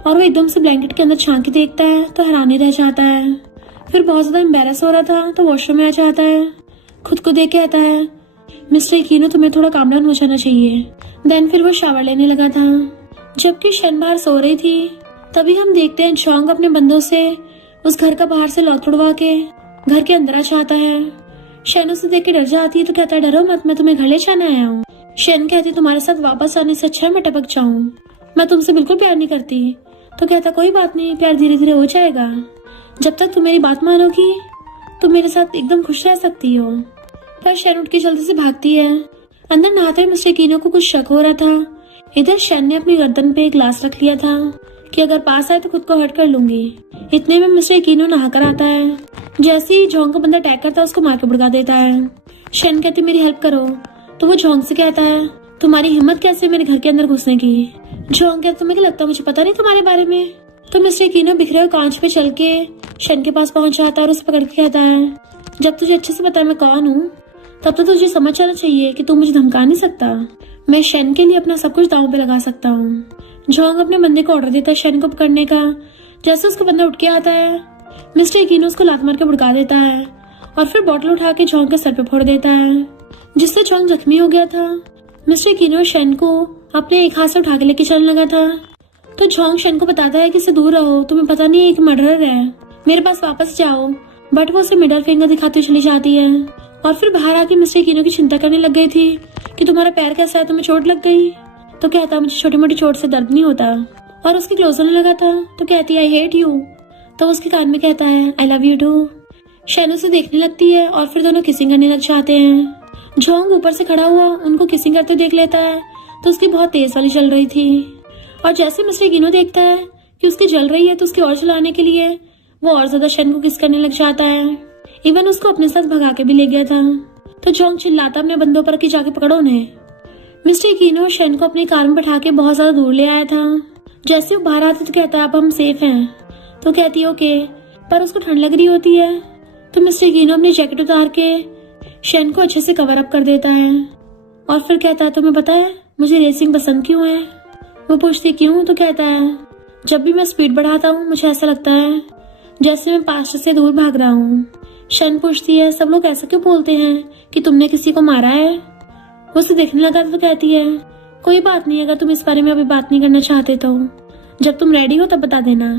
और वो एकदम से ब्लैंकेट के अंदर झांक के देखता है तो हैरानी रह जाता है। फिर बहुत ज्यादा एम्बेरस हो रहा था तो वॉशरूम में आ जाता है, खुद को देख के आता है मिस्टर कीनो तुम्हें थोड़ा काम डाउन हो जाना चाहिए। देन फिर वो शावर लेने लगा था, जबकि शन बाहर सो रही थी। तभी हम देखते हैं जोंग अपने बंदों से उस घर का बाहर से लॉक तोड़वा के घर के अंदर आ जाता है। शन उसे देख के डर जाती है तो कहता है डरो मत, मैं तुम्हें घर ले जाने आया हूँ। शन कहती तुम्हारे साथ वापस आने से अच्छा है मैं टपक जाऊं, मैं तुमसे बिल्कुल प्यार नहीं करती। तो कहता कोई बात नहीं, प्यार धीरे धीरे हो जाएगा, जब तक तुम मेरी बात मानोगी तुम मेरे साथ एकदम खुश रह सकती हो। पर शन उठ के जल्दी से भागती है। अंदर नहाते हुए मिस्टर कीनो को कुछ शक हो रहा था। इधर शन ने अपनी गर्दन पे एक ग्लास रख लिया था कि अगर पास आए तो खुद को हर्ट कर लूंगी। इतने में मिस्टर कीनो नहाकर आता है। जैसे ही जोंग का बंदा अटैक करता है उसको मार के भड़का देता है। शन कहती मेरी हेल्प करो, तो वो जोंग से कहता है तुम्हारी हिम्मत कैसे मेरे घर के अंदर घुसने की। जोंग कहता तुम्हें क्या लगता है मुझे पता नहीं तुम्हारे बारे में। तो मिस्टर कीनो बिखरे हुए कांच पे चल के शन के पास पहुंच जाता है और उसे पकड़ के कहता है जब तुझे अच्छे से पता है मैं कौन हूँ तब तो तुझे समझ जाना चाहिए कि तू मुझे धमका नहीं सकता। मैं शन के लिए अपना सब कुछ दांव पे लगा सकता हूँ। जोंग अपने बंदे को ऑर्डर देता है शन को पकड़ने का। जैसे उसका बंदा उठ के आता है मिस्टर कीनो उसको लात मार के भड़का देता है और फिर बॉटल उठा के जोंग के सर पे फोड़ देता है, जिससे जोंग जख्मी हो गया था। मिस्टर किनो शेन को अपने एक हाथ से उठा के लेके चलने लगा था तो झोंग शेन को बताता है कि इससे दूर रहो, तुम्हें पता नहीं एक मर्डरर है, मेरे पास वापस जाओ। बट वो उसे मिडल फिंगर दिखाती हुई चली जाती है और फिर बाहर आके मिस्टर किनो की चिंता करने लग गई थी कि तुम्हारा पैर कैसा है, तुम्हें चोट लग गई? तो कहता मुझे छोटी मोटी चोट से दर्द नहीं होता। और उसकी क्लोज होने लगा था तो कहती आई हेट यू। तो उसके कान में कहता है I love you too. Shane उसे देखने लगती है और फिर दोनों किसिंग करने लग जाते हैं। झोंग ऊपर से खड़ा हुआ उनको किसिंग करते देख लेता है तो उसकी बहुत तेज वाली चल रही थी। और जैसे मिस्टर किनो देखता है कि उसकी जल रही है तो उसकी और जलाने के लिए वो और ज्यादा शेन को किस करने लग जाता है। इवन उसको अपने साथ भगा के भी ले गया था। तो झोंग चिल्लाता अपने बंदों पर कि जाके पकड़ो उन्हें। मिस्टर किनो शेन को अपनी कार में बैठा के बहुत ज्यादा दूर ले आया था। जैसे वो बाहर आते तो कहता है अब हम सेफ हैं। तो कहती है ओके, पर उसको ठंड लग रही होती है तो मिस्टर किनो अपनी जैकेट उतार के शेन को अच्छे से कवर अप कर देता है और फिर कहता है तुम्हें पता है मुझे रेसिंग पसंद क्यों है? वो पूछती क्यों? तो कहता है जब भी मैं स्पीड बढ़ाता हूँ मुझे ऐसा लगता है जैसे मैं पास्ट से दूर भाग रहा हूँ। शेन पूछती है सब लोग ऐसा क्यों बोलते हैं कि तुमने किसी को मारा है? वो उसे देखने लगा तो कहती है कोई बात नहीं, अगर तुम इस बारे में अभी बात नहीं करना चाहते तो जब तुम रेडी हो तब बता देना।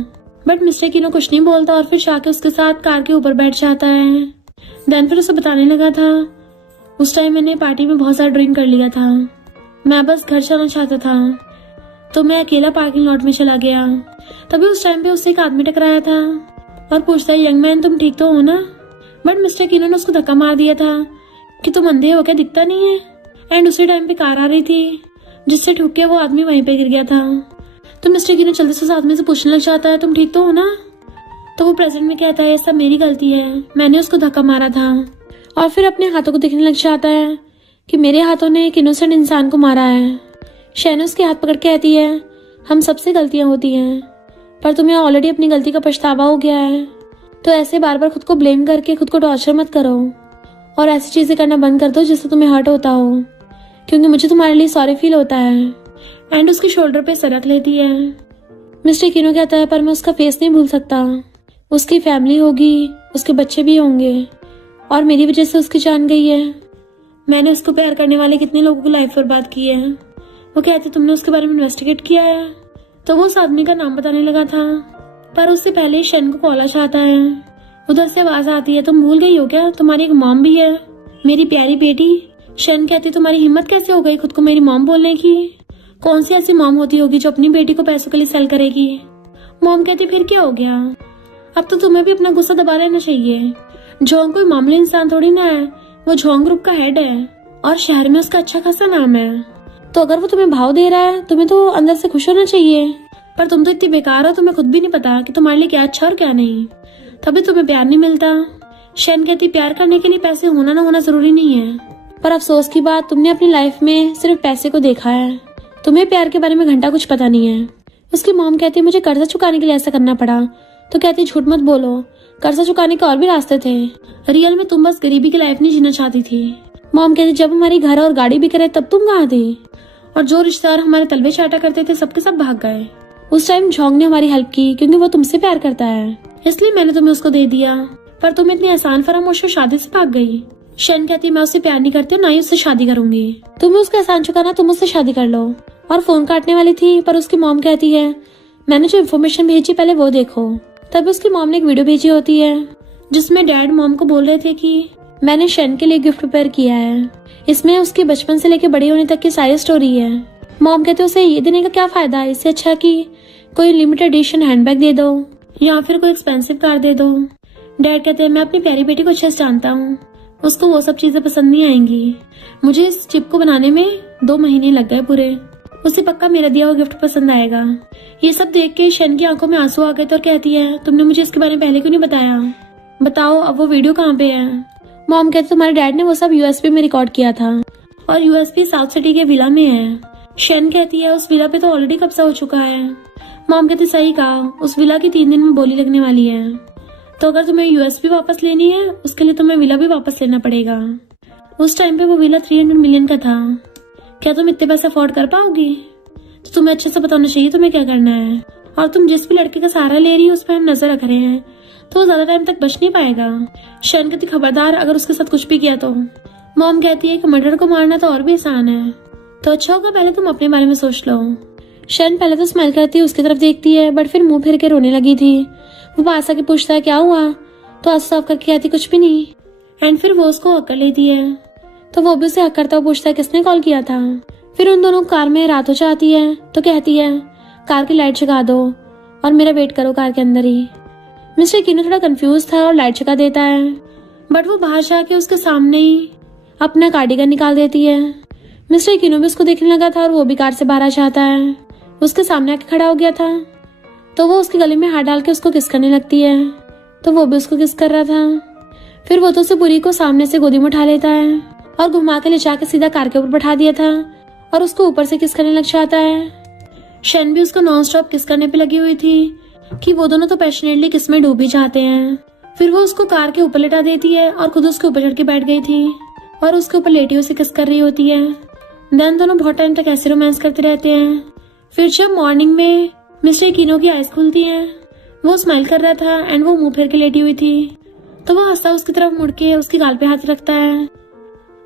बट मिस्टर किनो कुछ नहीं बोलता और फिर जाके उसके साथ कार के ऊपर बैठ जाता है। देन फिर उसे बताने लगा था उस टाइम मैंने पार्टी में बहुत सारा ड्रिंक कर लिया था, मैं बस घर जाना चाहता था तो मैं अकेला पार्किंग लॉट में चला गया। तभी उस टाइम पे उससे एक आदमी टकराया था और पूछता है यंग मैन तुम ठीक तो हो ना? बट मिस्टर किनो ने उसको धक्का मार दिया था कि तुम अंधे हो क्या, दिखता नहीं है? एंड उसी टाइम पे कार आ रही थी जिससे ठुक के वो आदमी वहीं पे गिर गया था। तो मिस्टर किनो जल्दी से उस आदमी से पूछने लग जाता है तुम ठीक तो हो ना? तो वो प्रेजेंट में कहता है सब मेरी गलती है, मैंने उसको धक्का मारा था। और फिर अपने हाथों को देखने लग जाता है कि मेरे हाथों ने एक इनोसेंट इंसान को मारा है। शेन उसके हाथ पकड़ के कहती है हम सबसे गलतियां होती हैं पर तुम्हें ऑलरेडी अपनी गलती का पछतावा हो गया है, तो ऐसे बार बार खुद को ब्लेम करके खुद को टॉर्चर मत करो और ऐसी चीजें करना बंद कर दो जिससे तुम्हें हर्ट होता हो, क्योंकि मुझे तुम्हारे लिए सॉरी फील होता है। एंड उसके शोल्डर पे सरक लेती है। मिस्टर किनो कहता है पर मैं उसका फेस नहीं भूल सकता, उसकी फैमिली होगी, उसके बच्चे भी होंगे और मेरी वजह से उसकी जान गई है। मैंने उसको प्यार करने वाले कितने लोगों की लाइफ बर्बाद की है। वो कहते तुमने उसके बारे में इन्वेस्टिगेट किया है? तो वो उस आदमी का नाम बताने लगा था पर उससे पहले ही शेन को कॉल चाहता है। उधर से आवाज आती है तुम भूल गई हो क्या, तुम्हारी एक मॉम भी है, मेरी प्यारी बेटी। शेन कहती तुम्हारी हिम्मत कैसे हो गई खुद को मेरी मॉम बोलने की? कौन सी ऐसी मॉम होती होगी जो अपनी बेटी को पैसों के लिए सेल करेगी? मॉम कहती फिर क्या हो गया, अब तो तुम्हें भी अपना गुस्सा दबा लेना चाहिए। झोंग कोई मामूली इंसान थोड़ी ना है, वो झोंग ग्रुप का हेड है और शहर में उसका अच्छा खासा नाम है। तो अगर वो तुम्हें भाव दे रहा है तुम्हें तो अंदर से खुश होना चाहिए, पर तुम तो इतनी बेकार हो तुम्हें खुद भी नहीं पता कि तुम्हारे लिए क्या अच्छा और क्या नहीं, तभी तुम्हें प्यार नहीं मिलता। शेन कहती प्यार करने के लिए पैसे होना ना होना जरूरी नहीं है, पर अफसोस की बात तुमने अपनी लाइफ में सिर्फ पैसे को देखा है, तुम्हें प्यार के बारे में घंटा कुछ पता नहीं है। उसकी मॉम कहती मुझे कर्जा चुकाने के लिए ऐसा करना पड़ा। तो कहती झूठ मत बोलो, कर्जा चुकाने के और भी रास्ते थे, रियल में तुम बस गरीबी की लाइफ नहीं जीना चाहती थी। मॉम कहती जब हमारी घर और गाड़ी बिक रहे तब तुम कहाँ थी, और जो रिश्तेदार हमारे तलवे चाटा करते थे सबके सब भाग गए। उस टाइम झोंग ने हमारी हेल्प की क्योंकि वो तुमसे प्यार करता है, इसलिए मैंने तुम्हें उसको दे दिया, पर तुम इतनी आसान फरामोश शादी से भाग गई। शेन कहती मैं उससे प्यार नहीं करती, ना ही उससे शादी करूंगी। तुम्हें उसका एहसान चुकाना, तुम उससे शादी कर लो। और फोन काटने वाली थी पर उसकी मॉम कहती है मैंने जो इन्फॉर्मेशन भेजी पहले वो देखो। तभी उसकी मॉम ने एक वीडियो भेजी होती है जिसमें डैड मॉम को बोल रहे थे कि मैंने शेन के लिए गिफ्ट प्रिपेयर किया है, इसमें उसके बचपन से लेकर बड़े होने तक की सारी स्टोरी है। मॉम कहते उसे ये देने का क्या फायदा है, इससे अच्छा कि कोई लिमिटेड एडिशन हैंडबैग दे दो या फिर कोई एक्सपेंसिव कार दे दो। डैड कहते हैं मैं अपनी प्यारी बेटी को अच्छे से जानता हूँ, उसको वो सब चीजें पसंद नहीं आएंगी। मुझे इस चिप को बनाने में 2 महीने लग गए पूरे, उसे पक्का मेरा दिया हुआ गिफ्ट पसंद आएगा। ये सब देख के शेन की आंखों में आंसू आ गए तो कहती है तुमने मुझे इसके बारे में पहले क्यों नहीं बताया, बताओ अब वो वीडियो कहाँ पे है। मॉम कहती तुम्हारे डैड ने वो सब यूएसबी में रिकॉर्ड किया था और यूएसबी साउथ सिटी के विला में है। शेन कहती है उस विला पे तो ऑलरेडी कब्जा हो चुका है। मॉम कहती सही कहा, उस विला की 3 दिन में बोली लगने वाली है, तो अगर तुम्हें यूएसबी वापस लेनी है उसके लिए तुम्हें विला भी वापस लेना पड़ेगा। उस टाइम पे वो विला 300 मिलियन का था, क्या तुम इतने पैसे अफोर्ड कर पाओगी? तो तुम्हें अच्छे से बताना चाहिए तुम्हें क्या करना है, और तुम जिस भी लड़के का सहारा ले रही हो उस पर हम नजर रख रहे हैं, तो वो ज्यादा टाइम तक बच नहीं पाएगा। शेन कहती खबरदार अगर उसके साथ कुछ भी किया तो। मॉम कहती है कि मर्डर को मारना तो और भी आसान है, तो अच्छा होगा पहले तुम अपने बारे में सोच लो। शन पहले तो स्माइल करती है, उसकी तरफ देखती है, बट फिर मुंह फिर के रोने लगी थी। वो पास आके पूछता है क्या हुआ, तो आंसू साफ करके कहती कुछ भी नहीं। एंड फिर वो उसको हक कर लेती है, तो वो भी उसे हक करता हुआ पूछता है किसने कॉल किया था। फिर उन दोनों कार में रात हो जाती है, तो कहती है कार की लाइट जगा दो और मेरा वेट करो कार के अंदर ही। मिस्टर कीनो थोड़ा कंफ्यूज था और लाइट जगा देता है, बट वो बाहर जाके उसके सामने ही अपना कार्डिगन निकाल देती है। मिस्टर कीनो भी उसको देखने लगा था और वो भी कार से बाहर आ जाता है। उसके सामने आके खड़ा हो गया था, तो वो उसके गले में हाथ डाल के उसको किस करने लगती है, तो वो भी उसको किस कर रहा था। फिर वो तो उसे बुरी को सामने से गोदी में उठा लेता है और घुमा के ले जाके सीधा कार के ऊपर बैठा दिया था और उसको ऊपर से किस करने लग जाता है। शन भी उसको नॉन स्टॉप किस करने पे लगी हुई थी कि वो दोनों तो पैशनेटली किस में डूब ही जाते हैं। फिर वो उसको कार के ऊपर लेटा देती है और खुद उसके ऊपर चढ़ के बैठ गई थी और उसके ऊपर लेटी उसे किस कर रही होती है। देन दोनों बहुत टाइम तक ऐसे रोमांस करते रहते हैं। फिर जब मॉर्निंग में मिस्टर कीनो की आईज खुलती हैं, वो स्माइल कर रहा था एंड वो मुंह फेर के लेटी हुई थी, तो वो हंसता उसकी तरफ मुड़ के उसके गाल पे हाथ रखता है,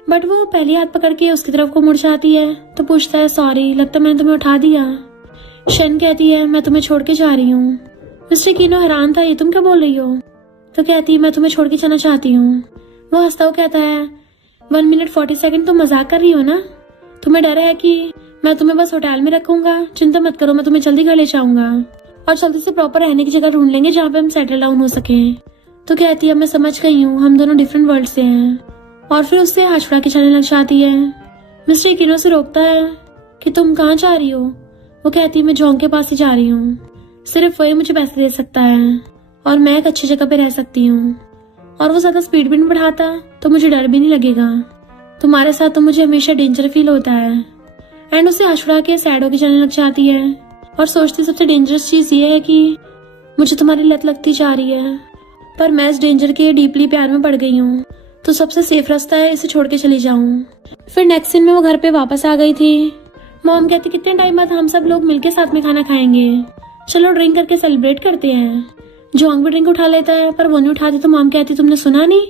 बट वो पहली हाथ पकड़ के उसकी तरफ को मुड़ जाती है, तो पूछता है सॉरी, लगता मैंने तुम्हें उठा दिया। शन कहती है मैं तुम्हें छोड़ के जा रही हूँ। मिस्टर कीनो हैरान था, ये तुम क्या बोल रही हो? तो कहती है मैं तुम्हें छोड़ के जाना चाहती हूँ। वो हंसता हुआ कहता है 1 मिनट 40 सेकंड तुम मजाक कर रही हो ना? तुम्हें डर है कि मैं तुम्हें बस होटल में रखूंगा? चिंता मत करो, मैं तुम्हें जल्दी घर ले जाऊंगा और जल्दी से प्रॉपर रहने की जगह ढूंढ लेंगे जहाँ पे हम सेटल डाउन हो सके। तो कहती है मैं समझ गई हूँ, हम दोनों डिफरेंट वर्ल्ड से हैं, और फिर उससे हाथ छुड़ा के चलने लग जाती है। मिस्टर कीनो से रोकता है कि तुम कहाँ जा रही हो? वो कहती है मैं जॉन्ग के पास ही जा रही हूँ, सिर्फ वही मुझे पैसे दे सकता है और मैं एक अच्छी जगह पे रह सकती हूँ, और वो ज्यादा स्पीड भी नहीं बढ़ाता तो मुझे डर भी नहीं लगेगा। तुम्हारे साथ तो मुझे हमेशा डेंजर फील होता है। एंड उसे हाथ छुड़ा के सैड होके चलने लग जाती है और सोचती सबसे डेंजरस चीज ये है कि मुझे तुम्हारी लत लगती जा रही है, पर मैं इस डेंजर के डीपली प्यार में पड़ गई हूँ, तो सबसे सेफ रास्ता है इसे छोड़ के चली जाऊं। फिर नेक्स्ट सीन में वो घर पे वापस आ गई थी। मॉम कहती कितने टाइम बाद हम सब लोग मिलके साथ में खाना खाएंगे, चलो ड्रिंक करके सेलिब्रेट करते हैं। जॉन्ग भी ड्रिंक उठा लेता है, पर वो नहीं उठाती तो मॉम कहती तुमने सुना नहीं,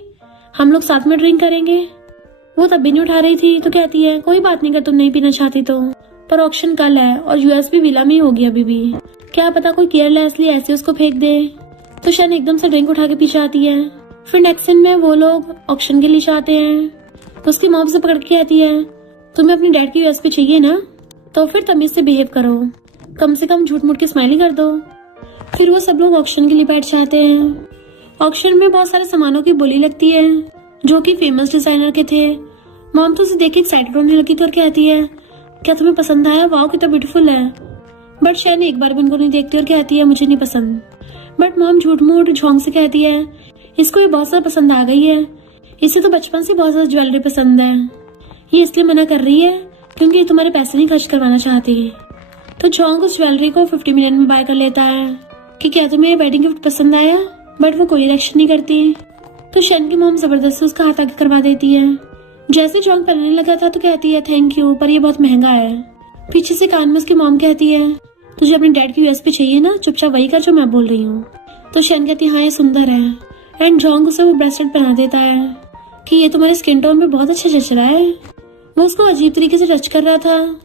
हम लोग साथ में ड्रिंक करेंगे। वो तब भी नहीं उठा रही थी, तो कहती है कोई बात नहीं, अगर तुम नहीं पीना चाहती तो, पर ऑक्शन कल है और यूएस भी विला में ही होगी अभी भी, क्या पता कोई केयरलेसली ऐसे उसको फेंक दे। तो शन एकदम से ड्रिंक उठा के पी जाती है। फिर नेक्स्ट सीन में वो लोग ऑक्शन के लिए जाते हैं। उसकी मॉम से पकड़ के कहती है तुम्हें अपने डैड की यूएस पे चाहिए ना, तो फिर तमीज से बिहेव करो, कम से कम झूठ मूठ के स्माइली कर दो। फिर वो सब लोग ऑक्शन के लिए बैठ जाते हैं। ऑक्शन में बहुत सारे सामानों की बोली लगती है जो कि फेमस डिजाइनर के थे। मॉम तो उसे देख के एक्साइटेड होने लगी थी और कहती है क्या तुम्हें पसंद आया? वाओ कितना ब्यूटीफुल है। बट शैन एक बार भी उनको नहीं देखती और कहती है मुझे नहीं पसंद। बट मॉम झूठ मूठ झोंक से कहती है इसको ये बहुत ज्यादा पसंद आ गई है, इसे तो बचपन से बहुत ज्यादा ज्वेलरी पसंद है, ये इसलिए मना कर रही है क्योंकि ये तुम्हारे पैसे नहीं खर्च करवाना चाहती। तो झोंक उस ज्वेलरी को 50 मिनट में बाय कर लेता है कि क्या तुम्हें ये वेडिंग गिफ्ट पसंद आया, बट वो कोई रिएक्शन नहीं करती। तो शन की मॉम जबरदस्ती उसका हाथ आगे करवा देती है। जैसे झोंक पहनने लगा था तो कहती है थैंक यू, पर ये बहुत महंगा है। पीछे से कान में उसकी मॉम कहती है तुझे अपने डैड की यूएस पे चाहिए ना, चुपचाप वही कर जो मैं बोल रही हूँ। तो शन कहती है हाँ ये सुंदर है, एंड झोंक उसे वो ब्रेसलेट पहना देता है कि ये तुम्हारे स्किन टोन पे बहुत अच्छा जच रहा है। वो उसको अजीब तरीके से टच कर रहा था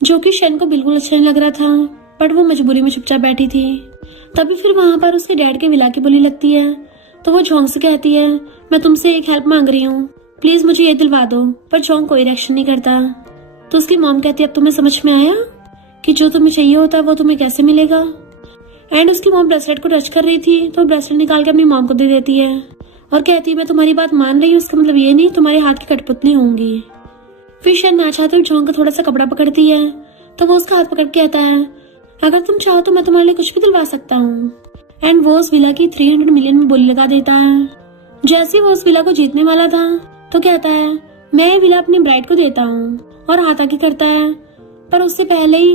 जो कि शन को बिल्कुल अच्छा नहीं लग रहा था, बट वो मजबूरी में चुपचाप बैठी थी। तभी फिर वहां पर उसके डैड के विला की बोली लगती है, तो वो झोंक से कहती है मैं तुमसे एक हेल्प मांग रही हूँ, प्लीज मुझे ये दिलवा दो। पर झोंक कोई रिएक्शन नहीं करता। तो उसकी मॉम कहती है अब तुम्हें समझ में आया कि जो तुम्हें चाहिए होता है वो तुम्हें कैसे मिलेगा। एंड उसकी मॉम ब्रेसलेट को टच कर रही थी तो ब्रेसलेट निकाल के अपनी मॉम को दे देती है और कहती है मैं तुम्हारी बात मान रही हूँ, इसका मतलब ये नहीं तुम्हारे हाथ की कठपुतली होंगी। फिर शायद ना चाहते हुए झोंक का थोड़ा सा कपड़ा पकड़ती है, तो वो उसका हाथ पकड़ के कहता है अगर तुम चाहो तो मैं तुम्हारे लिए कुछ भी दिलवा सकता हूँ। एंड वो उस विला की 300 मिलियन में बोली लगा देता है। जैसे वो उस विला को जीतने वाला था तो कहता है मैं ये विला अपनी ब्राइड को देता हूँ, और हाथ आगे करता है, पर उससे पहले ही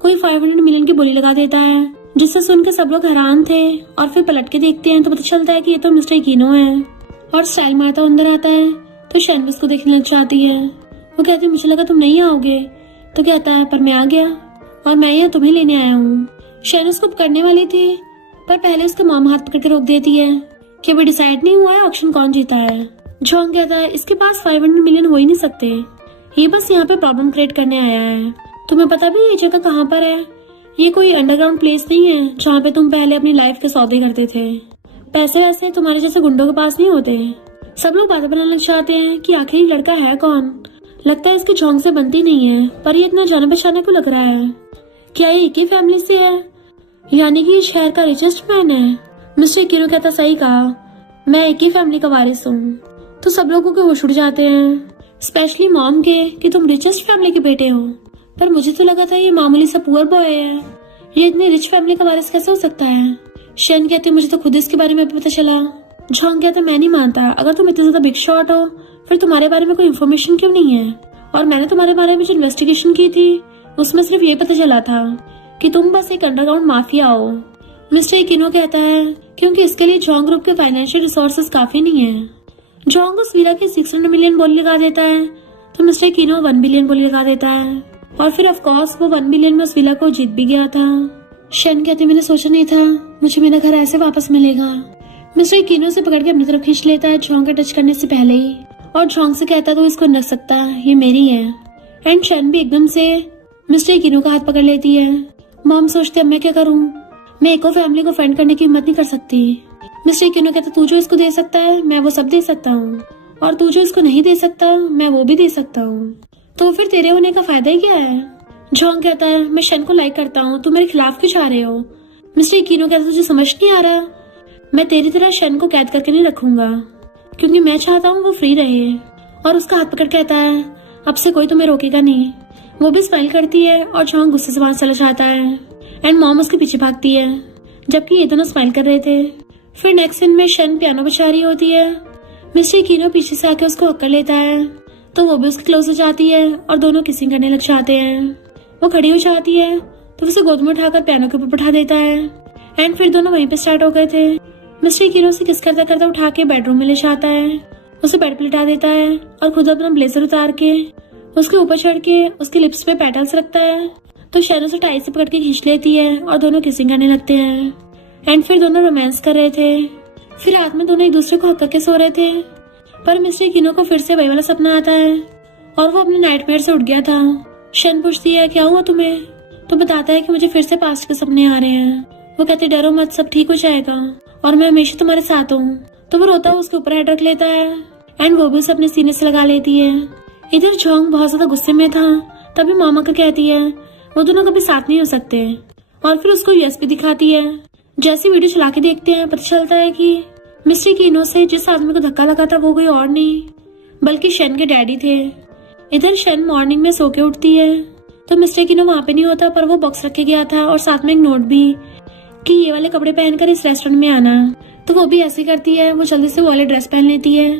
कोई 500 मिलियन की बोली लगा देता है, जिससे सुनकर सब लोग हैरान थे। और फिर पलट के देखते हैं तो पता चलता है कि ये तो मिस्टर कीनो है, और स्टाइल मारता अंदर आता है। तो शैन उसको देखने लग जाती है। वो कहती है मुझे लगा तुम नहीं आओगे, तो कहता है पर मैं आ गया और मैं यहाँ तुम्हें लेने आया हूँ। शैन उसको पकड़ने वाली थी, पर पहले उसके मॉम हाथ पकड़ के रोक देती है कि अभी डिसाइड नहीं हुआ है ऑक्शन कौन जीता है। झोंक कहता है इसके पास 500 मिलियन हो ही नहीं सकते, ये बस यहाँ पे प्रॉब्लम क्रिएट करने आया है। तुम्हें पता भी ये जगह कहाँ पर है? ये कोई अंडरग्राउंड प्लेस नहीं है जहाँ पे तुम पहले अपनी लाइफ के सौदे करते थे। पैसे वैसे तुम्हारे जैसे गुंडों के पास नहीं होते। सब लोग बातें बनाने लग जाते हैं कि आखिर ये लड़का है कौन। लगता है इसकी झोंक से बनती नहीं है, पर ये इतना जाने पहचाने को लग रहा है। क्या ये एक ही फैमिली से है? यानी कि शहर का रिचेस्ट मैन है। मिस्टर किनो कहता सही कहा, मैं एक ही फैमिली का वारिस हूँ। तो सब लोगों के होश उड़ जाते हैं, स्पेशली मॉम के, कि तुम रिचेस्ट फैमिली के बेटे हो। पर मुझे तो लगा था ये मामूली सा पुअर बॉय है, ये इतनी रिच फैमिली का वारिस कैसे हो सकता है? शन कहते मुझे तो खुद इसके बारे में पता चला। झोंग कहता मैं नहीं मानता, अगर तुम इतने ज्यादा बिग शॉट हो फिर तुम्हारे बारे में कोई इन्फॉर्मेशन क्यों नहीं है? और मैंने तुम्हारे बारे में जो इन्वेस्टिगेशन की थी उसमें सिर्फ ये पता चला था कि तुम बस एक अंडरग्राउंड माफिया हो। मिस्टर किनो कहता है क्योंकि इसके लिए झोंग ग्रुप के फाइनेंशियल रिसोर्सेज काफी नहीं है। झोंग उस वीरा के 600 मिलियन बोली लगा देता है तो मिस्टर किनो 1 बिलियन बोली लगा देता है, और फिर ऑफ कोर्स वो 1 बिलियन में उस विला को जीत भी गया था। शन कहते मैंने सोचा नहीं था मुझे मेरा घर ऐसे वापस मिलेगा। मिस्टर किनो से पकड़ के अपनी तरफ खींच लेता है झोंग के टच करने से पहले ही, और झोंग से कहता तो इसको रख सकता, ये मेरी है। एंड शन भी एकदम से मिस्टर किनो का हाथ पकड़ लेती है। मॉम सोचते अब मैं क्या करूं, मैं एक और फैमिली को फ्रेंड करने की हिम्मत नहीं कर सकती। मिस्टर किनो कहता तू जो इसको दे सकता है मैं वो सब दे सकता हूँ, और तू जो इसको नहीं दे सकता मैं वो भी दे सकता हूँ। तो फिर तेरे होने का फायदा ही क्या है? झोंग कहता है मैं शन को लाइक करता हूँ, तू मेरे खिलाफ क्यों जा रहे हो? मिस्टर किनो कहता तुझे समझ नहीं आ रहा, मैं तेरी तरह शन को कैद करके नहीं रखूंगा, क्योंकि मैं चाहता हूँ वो फ्री रहे। और उसका हाथ पकड़ कहता है अब से कोई तुम्हें रोकेगा नहीं। वो भी स्माइल करती है और झोंग गुस्से से वहां चला जाता है। एंड मॉम उसके पीछे भागती है, जबकि ये दोनों स्माइल कर रहे थे। फिर नेक्स्ट सीन में शन पियानो बजा रही होती है। मिस्टर किनो पीछे से आके उसको हक कर लेता है, तो वो भी उसके क्लोज हो जाती है और दोनों किसिंग करने लग जाते हैं। वो खड़ी हो जाती है तो उसे गोद में उठाकर पियानो के ऊपर बैठा देता है। एंड फिर दोनों वहीं पे स्टार्ट हो गए थे। मिस्टर किनो से किस करता करता उठा के बेडरूम में ले जाता है, उसे बेड पे लिटा देता है और खुद अपना ब्लेजर उतार के उसके ऊपर चढ़ के उसके लिप्स पे पेटल्स रखता है। तो शैनो से टाई से पकड़ के खींच लेती है और दोनों किसिंग करने लगते हैं। एंड फिर दोनों रोमांस कर रहे थे। फिर रात में दोनों एक दूसरे को हक करके सो रहे थे, पर मिस्टर किनो को फिर से वही वाला सपना आता है और वो अपने नाइटमेयर से उठ गया था। शन पूछती है क्या हुआ तुम्हें? तो बताता है कि मुझे फिर से पास्ट के सपने आ रहे हैं। वो कहते डरो मत, सब ठीक हो जाएगा और मैं हमेशा तुम्हारे साथ हूँ। तो वो रोता हुआ उसके ऊपर हेड रख लेता है एंड वो भी उसे अपने सीने से लगा लेती है। इधर झोंग बहुत ज्यादा गुस्से में था, तभी मामा को कहती है वो दोनों कभी साथ नहीं हो सकते, और फिर उसको यूएसबी दिखाती है। जैसी वीडियो चला के देखते हैं पता चलता है कि मिस्टर किनो से जिस आदमी को धक्का लगा था वो कोई और नहीं बल्कि शन के डैडी थे। इधर शन मॉर्निंग में सो के उठती है तो मिस्टर किनो वहाँ पे नहीं होता, पर वो बॉक्स रख के गया था और साथ में एक नोट भी कि ये वाले कपड़े पहनकर इस रेस्टोरेंट में आना। तो वो भी ऐसे करती है, वो जल्दी से वो वाले ड्रेस पहन लेती है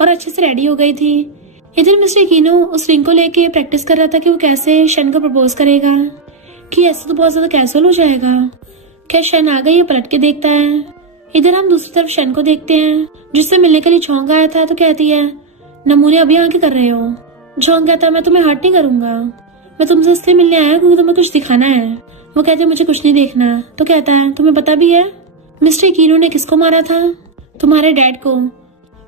और अच्छे से रेडी हो गई थी। इधर मिस्टर किनो उस रिंग को लेके प्रैक्टिस कर रहा था कि वो कैसे शन को प्रपोज करेगा, कि ऐसे तो बहुत ज्यादा कैजुअल हो जाएगा। क्या शन आ गई है? पलट के देखता है। इधर हम दूसरी तरफ शन को देखते हैं जिससे मिलने के लिए झोंग आया था। तो कहती है नमूने अभी आके कर रहे हो? झोंग कहता मैं तुम्हें हर्ट नहीं करूंगा, मैं तुमसे इसलिए मिलने आया क्योंकि तुम्हें कुछ दिखाना है। वो कहते मुझे कुछ नहीं देखना। तो कहता है तुम्हें पता भी है मिस्टर किनो ने किसको मारा था? तुम्हारे डैड को।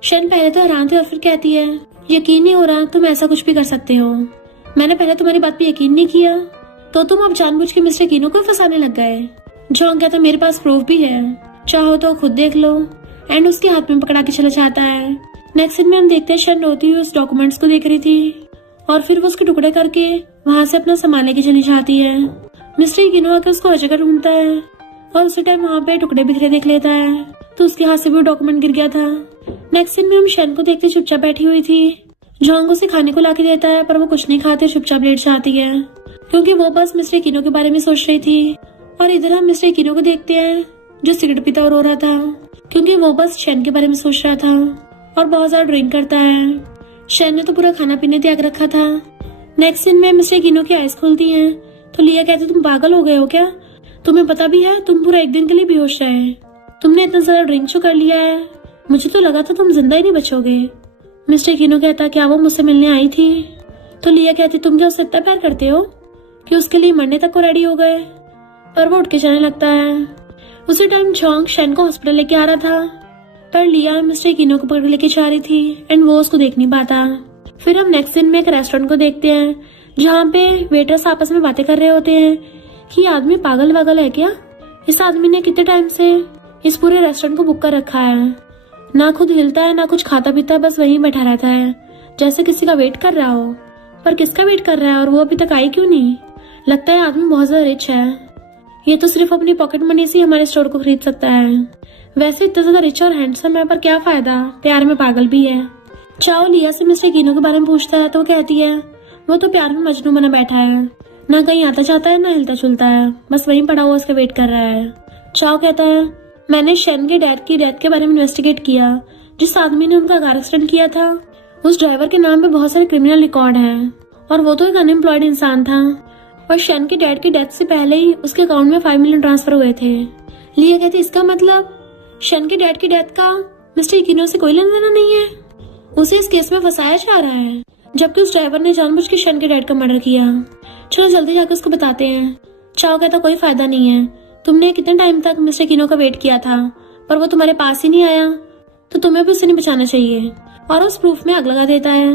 शन पहले तो हैरान थे और फिर कहती है यकीन नहीं हो रहा तुम ऐसा कुछ भी कर सकते हो, मैंने पहले तुम्हारी बात पे यकीन नहीं किया, तो तुम अब जानबूझ के मिस्टर किनो को फंसाने लग गए। झोंग कहता मेरे पास प्रूफ भी है, चाहो तो खुद देख लो। एंड उसके हाथ में पकड़ा के चला जाता है। नेक्स्ट सीन में हम देखते हैं शन रोती हुई उस डॉक्यूमेंट्स को देख रही थी और फिर वो उसके टुकड़े करके वहाँ से अपना सामान लेके चली जाती है। मिस्टर किनो आकर उसको हर जगह ढूंढता है और उसी टाइम वहाँ पे टुकड़े बिखरे देख लेता है, तो उसके हाथ से भी डॉक्यूमेंट गिर गया था। नेक्स्ट सीन में हम शन को देखते चुपचाप बैठी हुई थी। झोंग उसे खाने को लाके देता है पर वो कुछ नहीं खाते, चुपचाप लेट जाती है क्योंकि वो बस मिस्टर किनो के बारे में सोच रही थी। और इधर हम मिस्टर किनो को देखते हैं जो सिगरेट पीता और रो रहा था क्योंकि वो बस शन के बारे में सोच रहा था और बहुत ज्यादा ड्रिंक करता है। शन ने तो पूरा खाना पीने त्याग रखा था। नेक्स्ट सीन में मिस्टर किनो की आइज खुलती हैं तो लिया कहते तुम पागल हो गए हो क्या? तुम्हें पता भी है तुम पूरा एक दिन के लिए बेहोश रहे, तुमने इतना ज्यादा ड्रिंक जो कर लिया है, मुझे तो लगा था तुम जिंदा ही नहीं बचोगे। मिस्टर किनो कहता क्या वो मुझसे मिलने आई थी? तो लिया कहती तुम क्या उससे इतना प्यार करते हो कि उसके लिए मरने तक को रेडी हो गए? पर वो उठ के जाने लगता है। उसी टाइम झोंग शन को हॉस्पिटल लेके आ रहा था, पर लिया मिस्टर किनो को पकड़ लेके जा रही थी एंड वो उसको देख नहीं पाता। फिर हम नेक्स्ट सीन में एक रेस्टोरेंट को देखते हैं जहाँ पे वेटर्स आपस में बातें कर रहे होते हैं कि ये आदमी पागल वागल है क्या, इस आदमी ने कितने टाइम से इस पूरे रेस्टोरेंट को बुक कर रखा है, ना खुद हिलता है ना कुछ खाता पीता है, बस वहीं बैठा रहता है जैसे किसी का वेट कर रहा हो। पर किसका वेट कर रहा है और वो अभी तक आई क्यों नहीं? लगता है आदमी बहुत ज्यादा रिच है, ये तो सिर्फ अपनी पॉकेट मनी से ही हमारे स्टोर को खरीद सकता है। वैसे इतना ज्यादा रिच और हैंडसम है पर क्या फायदा, प्यार में पागल भी है। चाओ लिया से मिस्टर कीनो के बारे में पूछता है तो वो कहती है वो तो प्यार में मजनू बना बैठा है, ना कहीं आता जाता है ना हिलता चुलता है, बस वहीं पड़ा हुआ उसका वेट कर रहा है। चाओ कहता है मैंने शेन के डैड की डेथ के बारे में इन्वेस्टिगेट किया, जिस आदमी ने उनका कार एक्सीडेंट किया था उस ड्राइवर के नाम पे बहुत सारे क्रिमिनल रिकॉर्ड हैं और वो तो एक अनएम्प्लॉयड इंसान था और शेन के डैड की डेथ से पहले ही उसके अकाउंट में 5 मिलियन ट्रांसफर हुए थे। लिया कहती इसका मतलब शेन के डैड की डेथ का मिस्टर कीनो से कोई लेना देना नहीं है, उसे इस केस में फंसाया जा रहा है, जबकि उस ड्राइवर ने जानबूझ के शेन के डैड का मर्डर किया। चलो जल्दी जाकर उसको बताते हैं। चाओ कहता कोई फायदा नहीं है, तुमने कितने टाइम तक मिस्टर कीनो का वेट किया था पर वो तुम्हारे पास ही नहीं आया, तो तुम्हें भी उसे नहीं बचाना चाहिए, और उस प्रूफ में आग लगा देता है।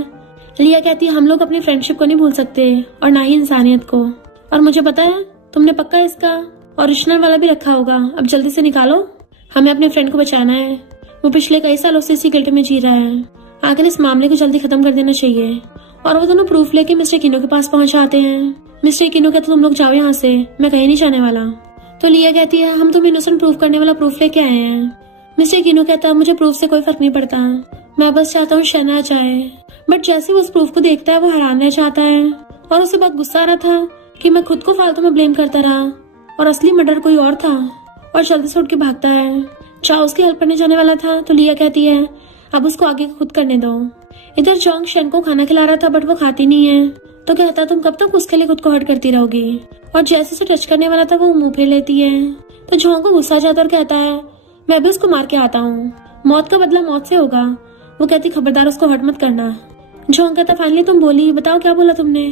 लिया कहती है हम लोग अपनी फ्रेंडशिप को नहीं भूल सकते और ना ही इंसानियत को, और मुझे पता है तुमने पक्का इसका ओरिजिनल वाला भी रखा होगा, अब जल्दी से निकालो, हमें अपने फ्रेंड को बचाना है, वो पिछले कई सालों से इसी गिल्ट में जी रहा है, आखिर इस मामले को जल्दी खत्म कर देना चाहिए। और वो दोनों प्रूफ लेके मिस्टर कीनो के पास पहुंच जाते हैं। मिस्टर कीनो कहते तुम लोग जाओ यहाँ से, मैं कहीं नहीं जाने वाला। तो लिया कहती है हम तुम इनोसेंट प्रूफ करने वाला प्रूफ लेके आए हैं। मिस्टर कीनो कहता है मुझे प्रूफ से कोई फर्क नहीं पड़ता, मैं बस चाहता हूँ शेन आ जाए। बट जैसे वो उस प्रूफ को देखता है वो हैरान रह जाता है और उसे बहुत गुस्सा आ रहा था कि मैं खुद को फालतू में ब्लेम करता रहा और असली मर्डर कोई और था, और जल्दी से उठ के भागता है। चाओ उसकी हेल्प करने जाने वाला था तो लिया कहती है अब उसको आगे खुद करने दो। इधर जोंग शेन को खाना खिला रहा था बट वो खाती नहीं है, तो कहता तुम कब तक उसके लिए खुद को हर्ट करती रहोगी, और जैसे उसे टच करने वाला था वो मुंह फेर लेती है। तो जोंग को गुस्सा आ जाता और कहता है मैं भी उसको मार के आता हूँ, मौत का बदला मौत से होगा। वो कहती खबरदार उसको हर्ट मत करना। जोंग कहता फाइनली तुम बोली, बताओ क्या बोला तुमने,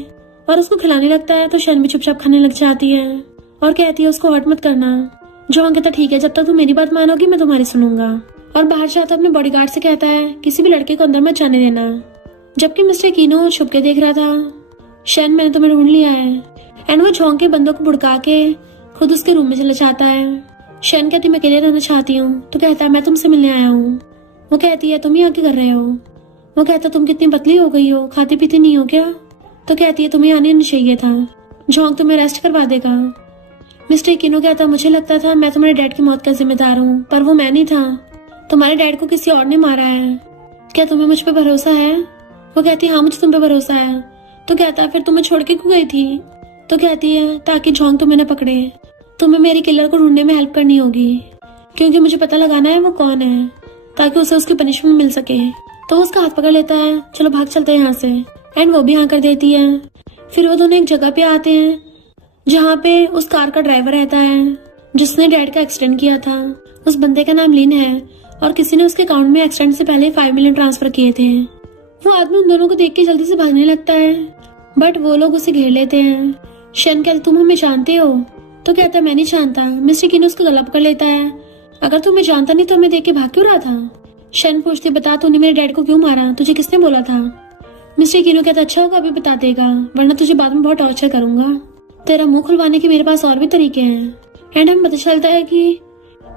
और उसको खिलाने लगता है तो शेन भी चुपचाप खाने लग जाती है और कहती है उसको हर्ट मत करना। जोंग कहता ठीक है, जब तक तुम मेरी बात मानोगी मैं तुम्हारी सुनूंगा, और बाहर जाता अपने बॉडीगार्ड से कहता है किसी भी लड़के को अंदर मत जाने देना। जबकि मिस्टर कीनो छुप के देख रहा था शेन मैंने तुम्हें ढूंढ लिया है, एंड वो जोंग के बंदों को भुड़का के खुद उसके रूम में चला जाता है। शेन कहती मैं अकेले रहना चाहती हूँ, तो कहता है मैं तुमसे मिलने आया हूँ। वो कहती है तुम यहाँ क्या कर रहे हो? वो कहता तुम कितनी पतली हो गई हो, खाती पीती नहीं हो क्या? तो कहती है तुम्हें आने नहीं चाहिए था, जोंग तुम्हें रेस्ट करवा देगा। मिस्टर कीनो कहता मुझे लगता था मैं तुम्हारे डैड की मौत का जिम्मेदार हूँ, पर वो मैं नहीं था, तुम्हारे डैड को किसी और ने मारा है, क्या तुम्हें मुझ पे भरोसा है? वो कहती है हाँ मुझे तुम पे भरोसा है। तो कहता है फिर तुम्हें छोड़ के क्यों गई थी? तो कहती है ताकि जोंग तुम्हें न पकड़े, तुम्हें मेरी किलर को ढूंढने में हेल्प करनी होगी, क्योंकि मुझे पता लगाना है वो कौन है, ताकि उसे उसकी पनिशमेंट मिल सके। तो वो उसका हाथ पकड़ लेता है, चलो भाग चलते हैं यहाँ से, एंड वो भी हाँ कर देती है। फिर वो दोनों एक जगह पे आते हैं जहाँ पे उस कार का ड्राइवर रहता है जिसने डैड का एक्सीडेंट किया था। उस बंदे का नाम लिन है और किसी ने उसके अकाउंट में एक्सीडेंट से पहले 5 मिलियन ट्रांसफर किए थे। वो आदमी उन दोनों को देख के जल्दी से भागने लगता है बट वो लोग उसे घेर लेते हैं। शेन कहता तुम हमें जानते हो? तो कहता मैं नहीं जानता। मिस्टर कीनो उसका गला पकड़ लेता है, अगर तुम्हें जानता नहीं तो हमें देख के भाग क्यों रहा था? शेन पूछती बता तूने मेरे डैड को क्यों मारा, तुझे किसने बोला था? मिस्टर कीनो कहता अच्छा होगा अभी बता देगा, वरना तुझे बाद में बहुत टॉर्चर करूंगा, तेरा मुंह खुलवाने के मेरे पास और भी तरीके हैं। एंड हमें पता चलता है कि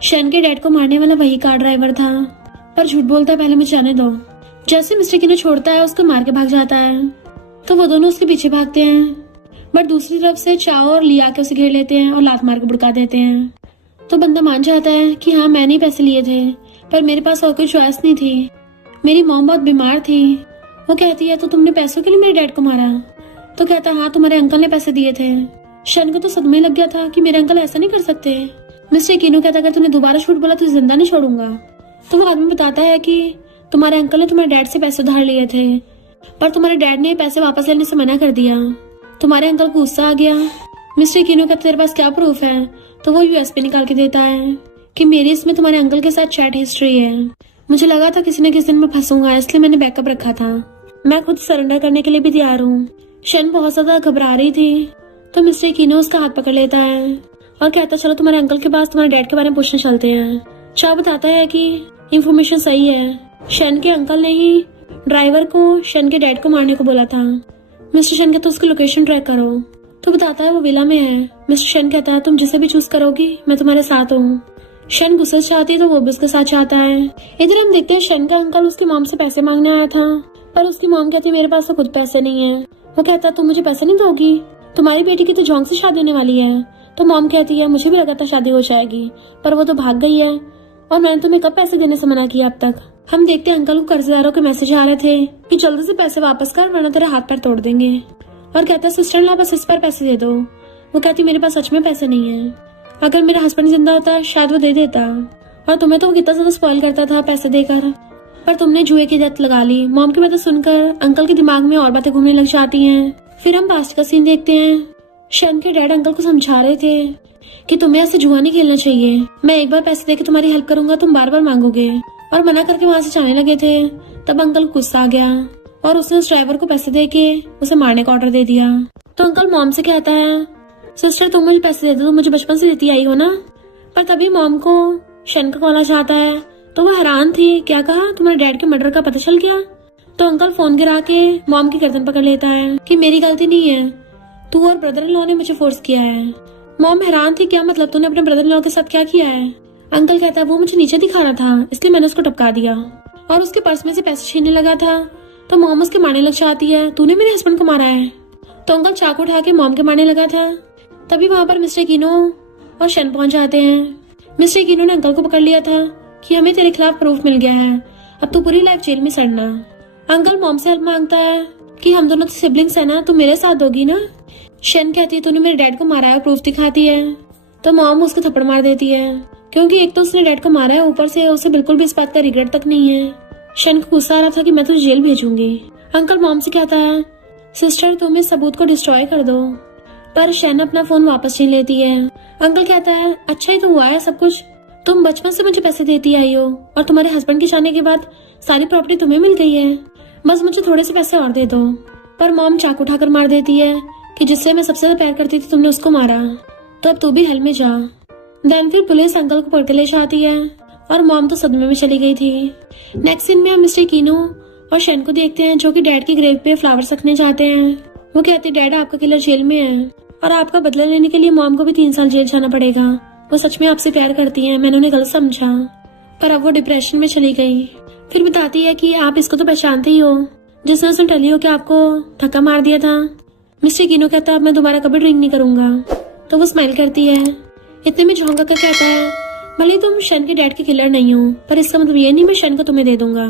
शेन के डैड को मारने वाला वही कार ड्राइवर था, पर झूठ बोलता है पहले मुझे जाने दो। जैसे मिस्टर कीनो छोड़ता है उसको मार के भाग जाता है, तो वो दोनों उसके पीछे भागते हैं, बट दूसरी तरफ से चाओ और लिया के उसे घेर लेते हैं और लात मार के भुड़का देते हैं। तो बंदा मान जाता है कि हाँ मैंने ही पैसे लिए थे, पर मेरे पास और कोई चॉइस नहीं थी, मेरी मॉम बहुत बीमार थी। वो कहती है तो तुमने पैसों के लिए मेरे डैड को मारा? तो कहता हाँ तुम्हारे अंकल ने पैसे दिए थे। शेन को तो सदमे लग गया था कि मेरे अंकल ऐसा नहीं कर सकते। मिस्टर कीनो कहता अगर तूने दोबारा झूठ बोला तो जिंदा नहीं छोड़ूंगा। तो वो आदमी बताता है कि तुम्हारे अंकल ने तुम्हारे डैड से पैसे उधार लिए थे, पर तुम्हारे डैड ने पैसे वापस लेने से मना कर दिया, तुम्हारे अंकल को गुस्सा आ गया। मिस्टर कीनो कहता तेरे पास क्या प्रूफ है? तो वो यूएसपी निकाल के देता है कि मेरी इसमें तुम्हारे अंकल के साथ चैट हिस्ट्री है, मुझे लगा था किसी न किसी दिन मैं फंसूंगा, इसलिए मैंने बैकअप रखा था, मैं खुद सरेंडर करने के लिए भी तैयार हूँ। शेन बहुत ज्यादा घबरा रही थी, तो मिस्टर कीनो उसका हाथ पकड़ लेता है और कहता चलो तुम्हारे अंकल के पास तुम्हारे डैड के बारे में पूछने चलते हैं। चाओ बताता है कि इंफॉर्मेशन सही है, शेन के अंकल ने ही ड्राइवर को शन के डैड को मारने को बोला था। मिस्टर शन कहता है उसकी लोकेशन ट्रैक करो, तो बताता है वो विला में है। मिस्टर शन कहता है तुम जिसे भी चूज करोगी मैं तुम्हारे साथ हूँ। शन गुस्से से चाहती है तो वो भी उसके साथ चाहता है। इधर हम देखते हैं शन का अंकल उसकी मॉम से पैसे मांगने आया था, पर उसकी मॉम कहती है मेरे पास तो खुद पैसे नहीं है। वो कहता है तुम मुझे पैसे नहीं दोगी, तुम्हारी बेटी की तो जोंग से शादी होने वाली है। तो मॉम कहती है मुझे भी लगा था शादी हो जाएगी, पर वो तो भाग गई है और मैंने तुम्हें कब पैसे देने से मना किया अब तक। हम देखते हैं अंकल को कर्जदारों के मैसेज आ रहे थे कि जल्दी से पैसे वापस कर वरना तेरे हाथ पैर तोड़ देंगे। और कहता है सिस्टर ला बस इस पर पैसे दे दो। वो कहती मेरे पास सच में पैसे नहीं है, अगर मेरा हस्बैंड जिंदा होता शायद वो दे देता, और तुम्हें तो वो कितना ज्यादा स्पॉइल करता था पैसे देकर, पर तुमने जुए की लत लगा ली। मॉम की बातें सुनकर अंकल के दिमाग में और बातें घूमने लग जाती हैं। फिर हम पास्ट का सीन देखते हैं। शन के डैड अंकल को समझा रहे थे कि तुम्हें ऐसे जुआ नहीं खेलना चाहिए, मैं एक बार पैसे देके तुम्हारी हेल्प करूंगा तुम बार बार मांगोगे, और मना करके वहाँ से जाने लगे थे। तब अंकल गुस्सा आ गया और उसने उस ड्राइवर को पैसे देके उसे मारने का ऑर्डर दे दिया। तो अंकल मॉम से कहता है सिस्टर तुम मुझे पैसे दे दो, तुम मुझे बचपन से देती आई हो ना। पर तभी मॉम को शन का कॉल आ जाता है, तो वो हैरान थी। क्या कहा, तुम्हारे डैड के मर्डर का पता चल गया? तो अंकल फोन गिरा के मॉम की गर्दन पकड़ लेता है कि मेरी गलती नहीं है, तू और ब्रदर इन लॉ ने मुझे फोर्स किया है। मॉम हैरान थी, क्या मतलब, तूने अपने ब्रदर इन लॉ के साथ क्या किया है? अंकल कहता है वो मुझे नीचे दिखा रहा था इसलिए मैंने उसको टपका दिया और उसके पर्स में से पैसे छीनने लगा था। तो मॉम उसके मारने लग जाती है, तूने मेरे हस्बैंड को मारा है। तो अंकल चाकू उठा के मॉम के मारने लगा था। तभी वहाँ पर मिस्टर कीनो और शन पहुंच जाते हैं। मिस्टर कीनो ने अंकल को पकड़ लिया था कि हमें तेरे खिलाफ प्रूफ मिल गया है, अब तू पूरी लाइफ जेल में सड़ना। अंकल मॉम से हेल्प मांगता है कि हम दोनों तो सिबलिंग्स है ना, तू मेरे साथ दोगी ना। शन कहती है तूने मेरे डैड को मारा है, प्रूफ दिखाती है। तो मॉम उसको थप्पड़ मार देती है क्योंकि एक तो उसने डैड को मारा है, ऊपर से उसे बिल्कुल भी इस बात का रिग्रेट तक नहीं है। शन को गुस्सा आ रहा था कि मैं तुझे जेल भेजूंगी। अंकल मॉम से कहता है सिस्टर तुम इस सबूत को डिस्ट्रॉय कर दो, पर शन अपना फोन वापस छीन लेती है। अंकल कहता है अच्छा ही तो हुआ है सब कुछ, तुम बचपन से मुझे पैसे देती आई हो और तुम्हारे हस्बैंड के जाने के बाद सारी प्रॉपर्टी तुम्हें मिल गई है, बस मुझे थोड़े से पैसे और दे दो। पर मॉम चाकू उठाकर मार देती है कि जिससे मैं सबसे ज्यादा प्यार करती थी तुमने उसको मारा, तो अब तू भी हेल में जा। देन फिर पुलिस अंकल को पकड़ के ले जाती है और मॉम तो सदमे में चली गई थी। नेक्स्ट सीन में हम मिस्टर कीनो और शन को देखते हैं जो कि डैड की ग्रेव पे फ्लावर्स रखने जाते हैं। वो कहती है डैड आपका किलर जेल में है और आपका बदला लेने के लिए मॉम को भी 3 साल जेल जाना पड़ेगा। वो सच में आपसे प्यार करती है, मैंने उन्हें गलत समझा, पर अब वो डिप्रेशन में चली गई। फिर बताती है कि आप इसको तो पहचानते ही हो जिसने उसने टली हो के आपको धक्का मार दिया था। मिस्टर कीनो कहता है अब मैं दोबारा कभी ड्रिंक नहीं करूंगा। तो वो स्माइल करती है। इतने में झोंका कर कहता है भले तुम शन के डैड के किलर नहीं हो, पर इसका मतलब ये नहीं मैं शन को तुम्हें दे दूंगा।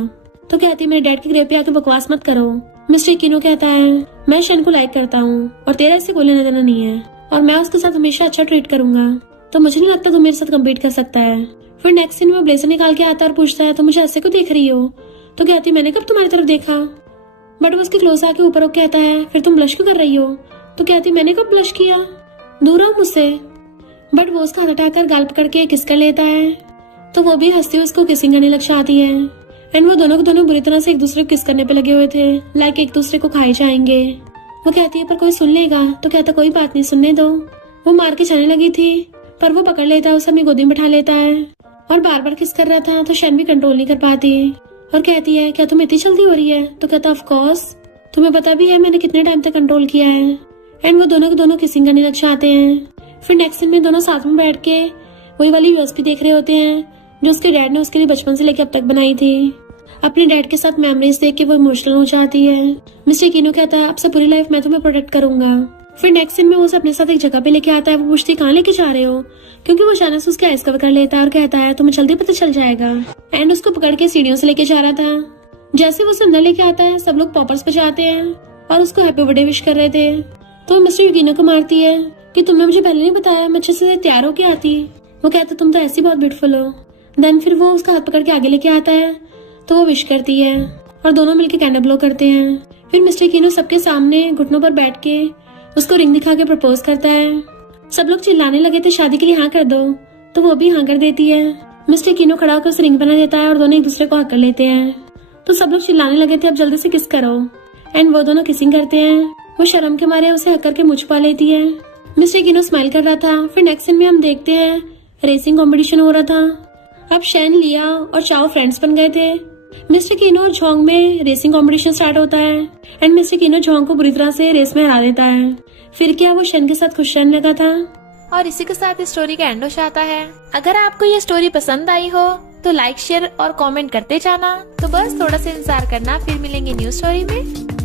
तो कहती है मेरे डैड की ग्रेव पे आके बकवास मत करो। मिस्टर कीनो कहता है मैं शन को लाइक करता हूँ और तेरा इससे कोई लेना देना नहीं है और मैं उसके साथ हमेशा अच्छा ट्रीट करूंगा, तो मुझे नहीं लगता तू मेरे साथ कम्पीट कर सकता है। फिर नेक्स्ट सीन में ब्लेजर निकाल के आता है और पूछता है तो मुझे ऐसे क्यों देख रही हो? तो कहती मैंने कब तुम्हारी तरफ देखा? बट वो उसके क्लोज आके ऊपर कहता है फिर तुम ब्लश क्यों कर रही हो? तो कहती मैंने कब ब्लश किया, दूर रहो मुझसे। बट वो उसका हाथ उठाकर गाल पकड़ के किस कर लेता है, तो वो भी हंसती हुई उसको किसिंग करने लग जाती है। एंड वो दोनों के दोनों बुरी तरह से एक दूसरे को किस करने पे लगे हुए थे, लाइक एक दूसरे को खाए जाएंगे। वो कहती है पर कोई सुन लेगा? तो कहता कोई बात नहीं, सुनने दो। वो मार के जाने लगी थी पर वो पकड़ लेता है, उसे अपनी गोदी में बैठा लेता है और बार बार किस कर रहा था। तो शन भी कंट्रोल नहीं कर पाती और कहती है क्या तुम्हें इतनी जल्दी हो रही है? तो कहता ऑफ कोर्स, तुम्हें पता भी है मैंने कितने टाइम तक कंट्रोल किया है। एंड वो दोनों के दोनों किसिंग करने लग जाते हैं। फिर नेक्स्ट सीन में दोनों साथ में बैठ के वही वाली यूएसपी देख रहे होते हैं जो उसके डैड ने उसके लिए बचपन से लेकर अब तक बनाई थी। अपने डैड के साथ मेमोरीज देख के वो इमोशनल हो जाती है। मिस्टर कीनो कहता है अब से पूरी लाइफ मैं तुम्हें प्रोटेक्ट करूंगा। फिर नेक्स्ट सीन में वो उसे अपने साथ एक जगह पे लेके आता है। वो पूछती है कहाँ लेके जा रहे हो, क्योंकि वो अचानक से उसके आइस कवर कर लेता है और कहता है तुम्हें जल्दी पता चल जाएगा। एंड उसको पकड़ के सीढ़ियों से लेके जा रहा था। जैसे वो उसे अंदर लेके आता है सब लोग पॉपर्स बजाते हैं और उसको हैप्पी बर्थडे विश कर रहे थे। तो मिस्टर कीनो को मारती है कि तुमने मुझे पहले नहीं बताया, मैं अच्छे से तैयार होके आती। वो कहता तुम तो ऐसी बहुत ब्यूटीफुल हो। देन फिर वो उसका हाथ पकड़ के आगे लेके आता है तो वो विश करती है और दोनों मिलके कैंडल ब्लो करते हैं। फिर मिस्टर कीनो सबके सामने घुटनों पर बैठ के उसको रिंग दिखा के प्रपोज करता है। सब लोग चिल्लाने लगे थे शादी के लिए हाँ कर दो, तो वो भी हाँ कर देती है। मिस्टर कीनो खड़ा होकर उसे रिंग बना देता है और दोनों एक दूसरे को हक कर लेते हैं। तो सब लोग चिल्लाने लगे थे अब जल्दी से किस करो। एंड वो दोनों किसिंग करते हैं। वो शर्म के मारे उसे हक करके मुझ पा लेती है। मिस्टर कीनो स्माइल कर रहा था। फिर नेक्स्ट सीन में हम देखते हैं रेसिंग कंपटीशन हो रहा था। अब शैन, लिया और चाओ फ्रेंड्स बन गए थे मिस्टर कीनो और झोंग में रेसिंग कंपटीशन स्टार्ट होता है एंड मिस्टर कीनो झोंग को बुरी तरह से रेस में हरा देता है। फिर क्या वो शन के साथ खुश रहने लगा था। और इसी के साथ इस स्टोरी का एंड हो जाता है। अगर आपको ये स्टोरी पसंद आई हो तो लाइक शेयर और कमेंट करते जाना। तो बस थोड़ा सा इंतजार करना, फिर मिलेंगे न्यू स्टोरी में।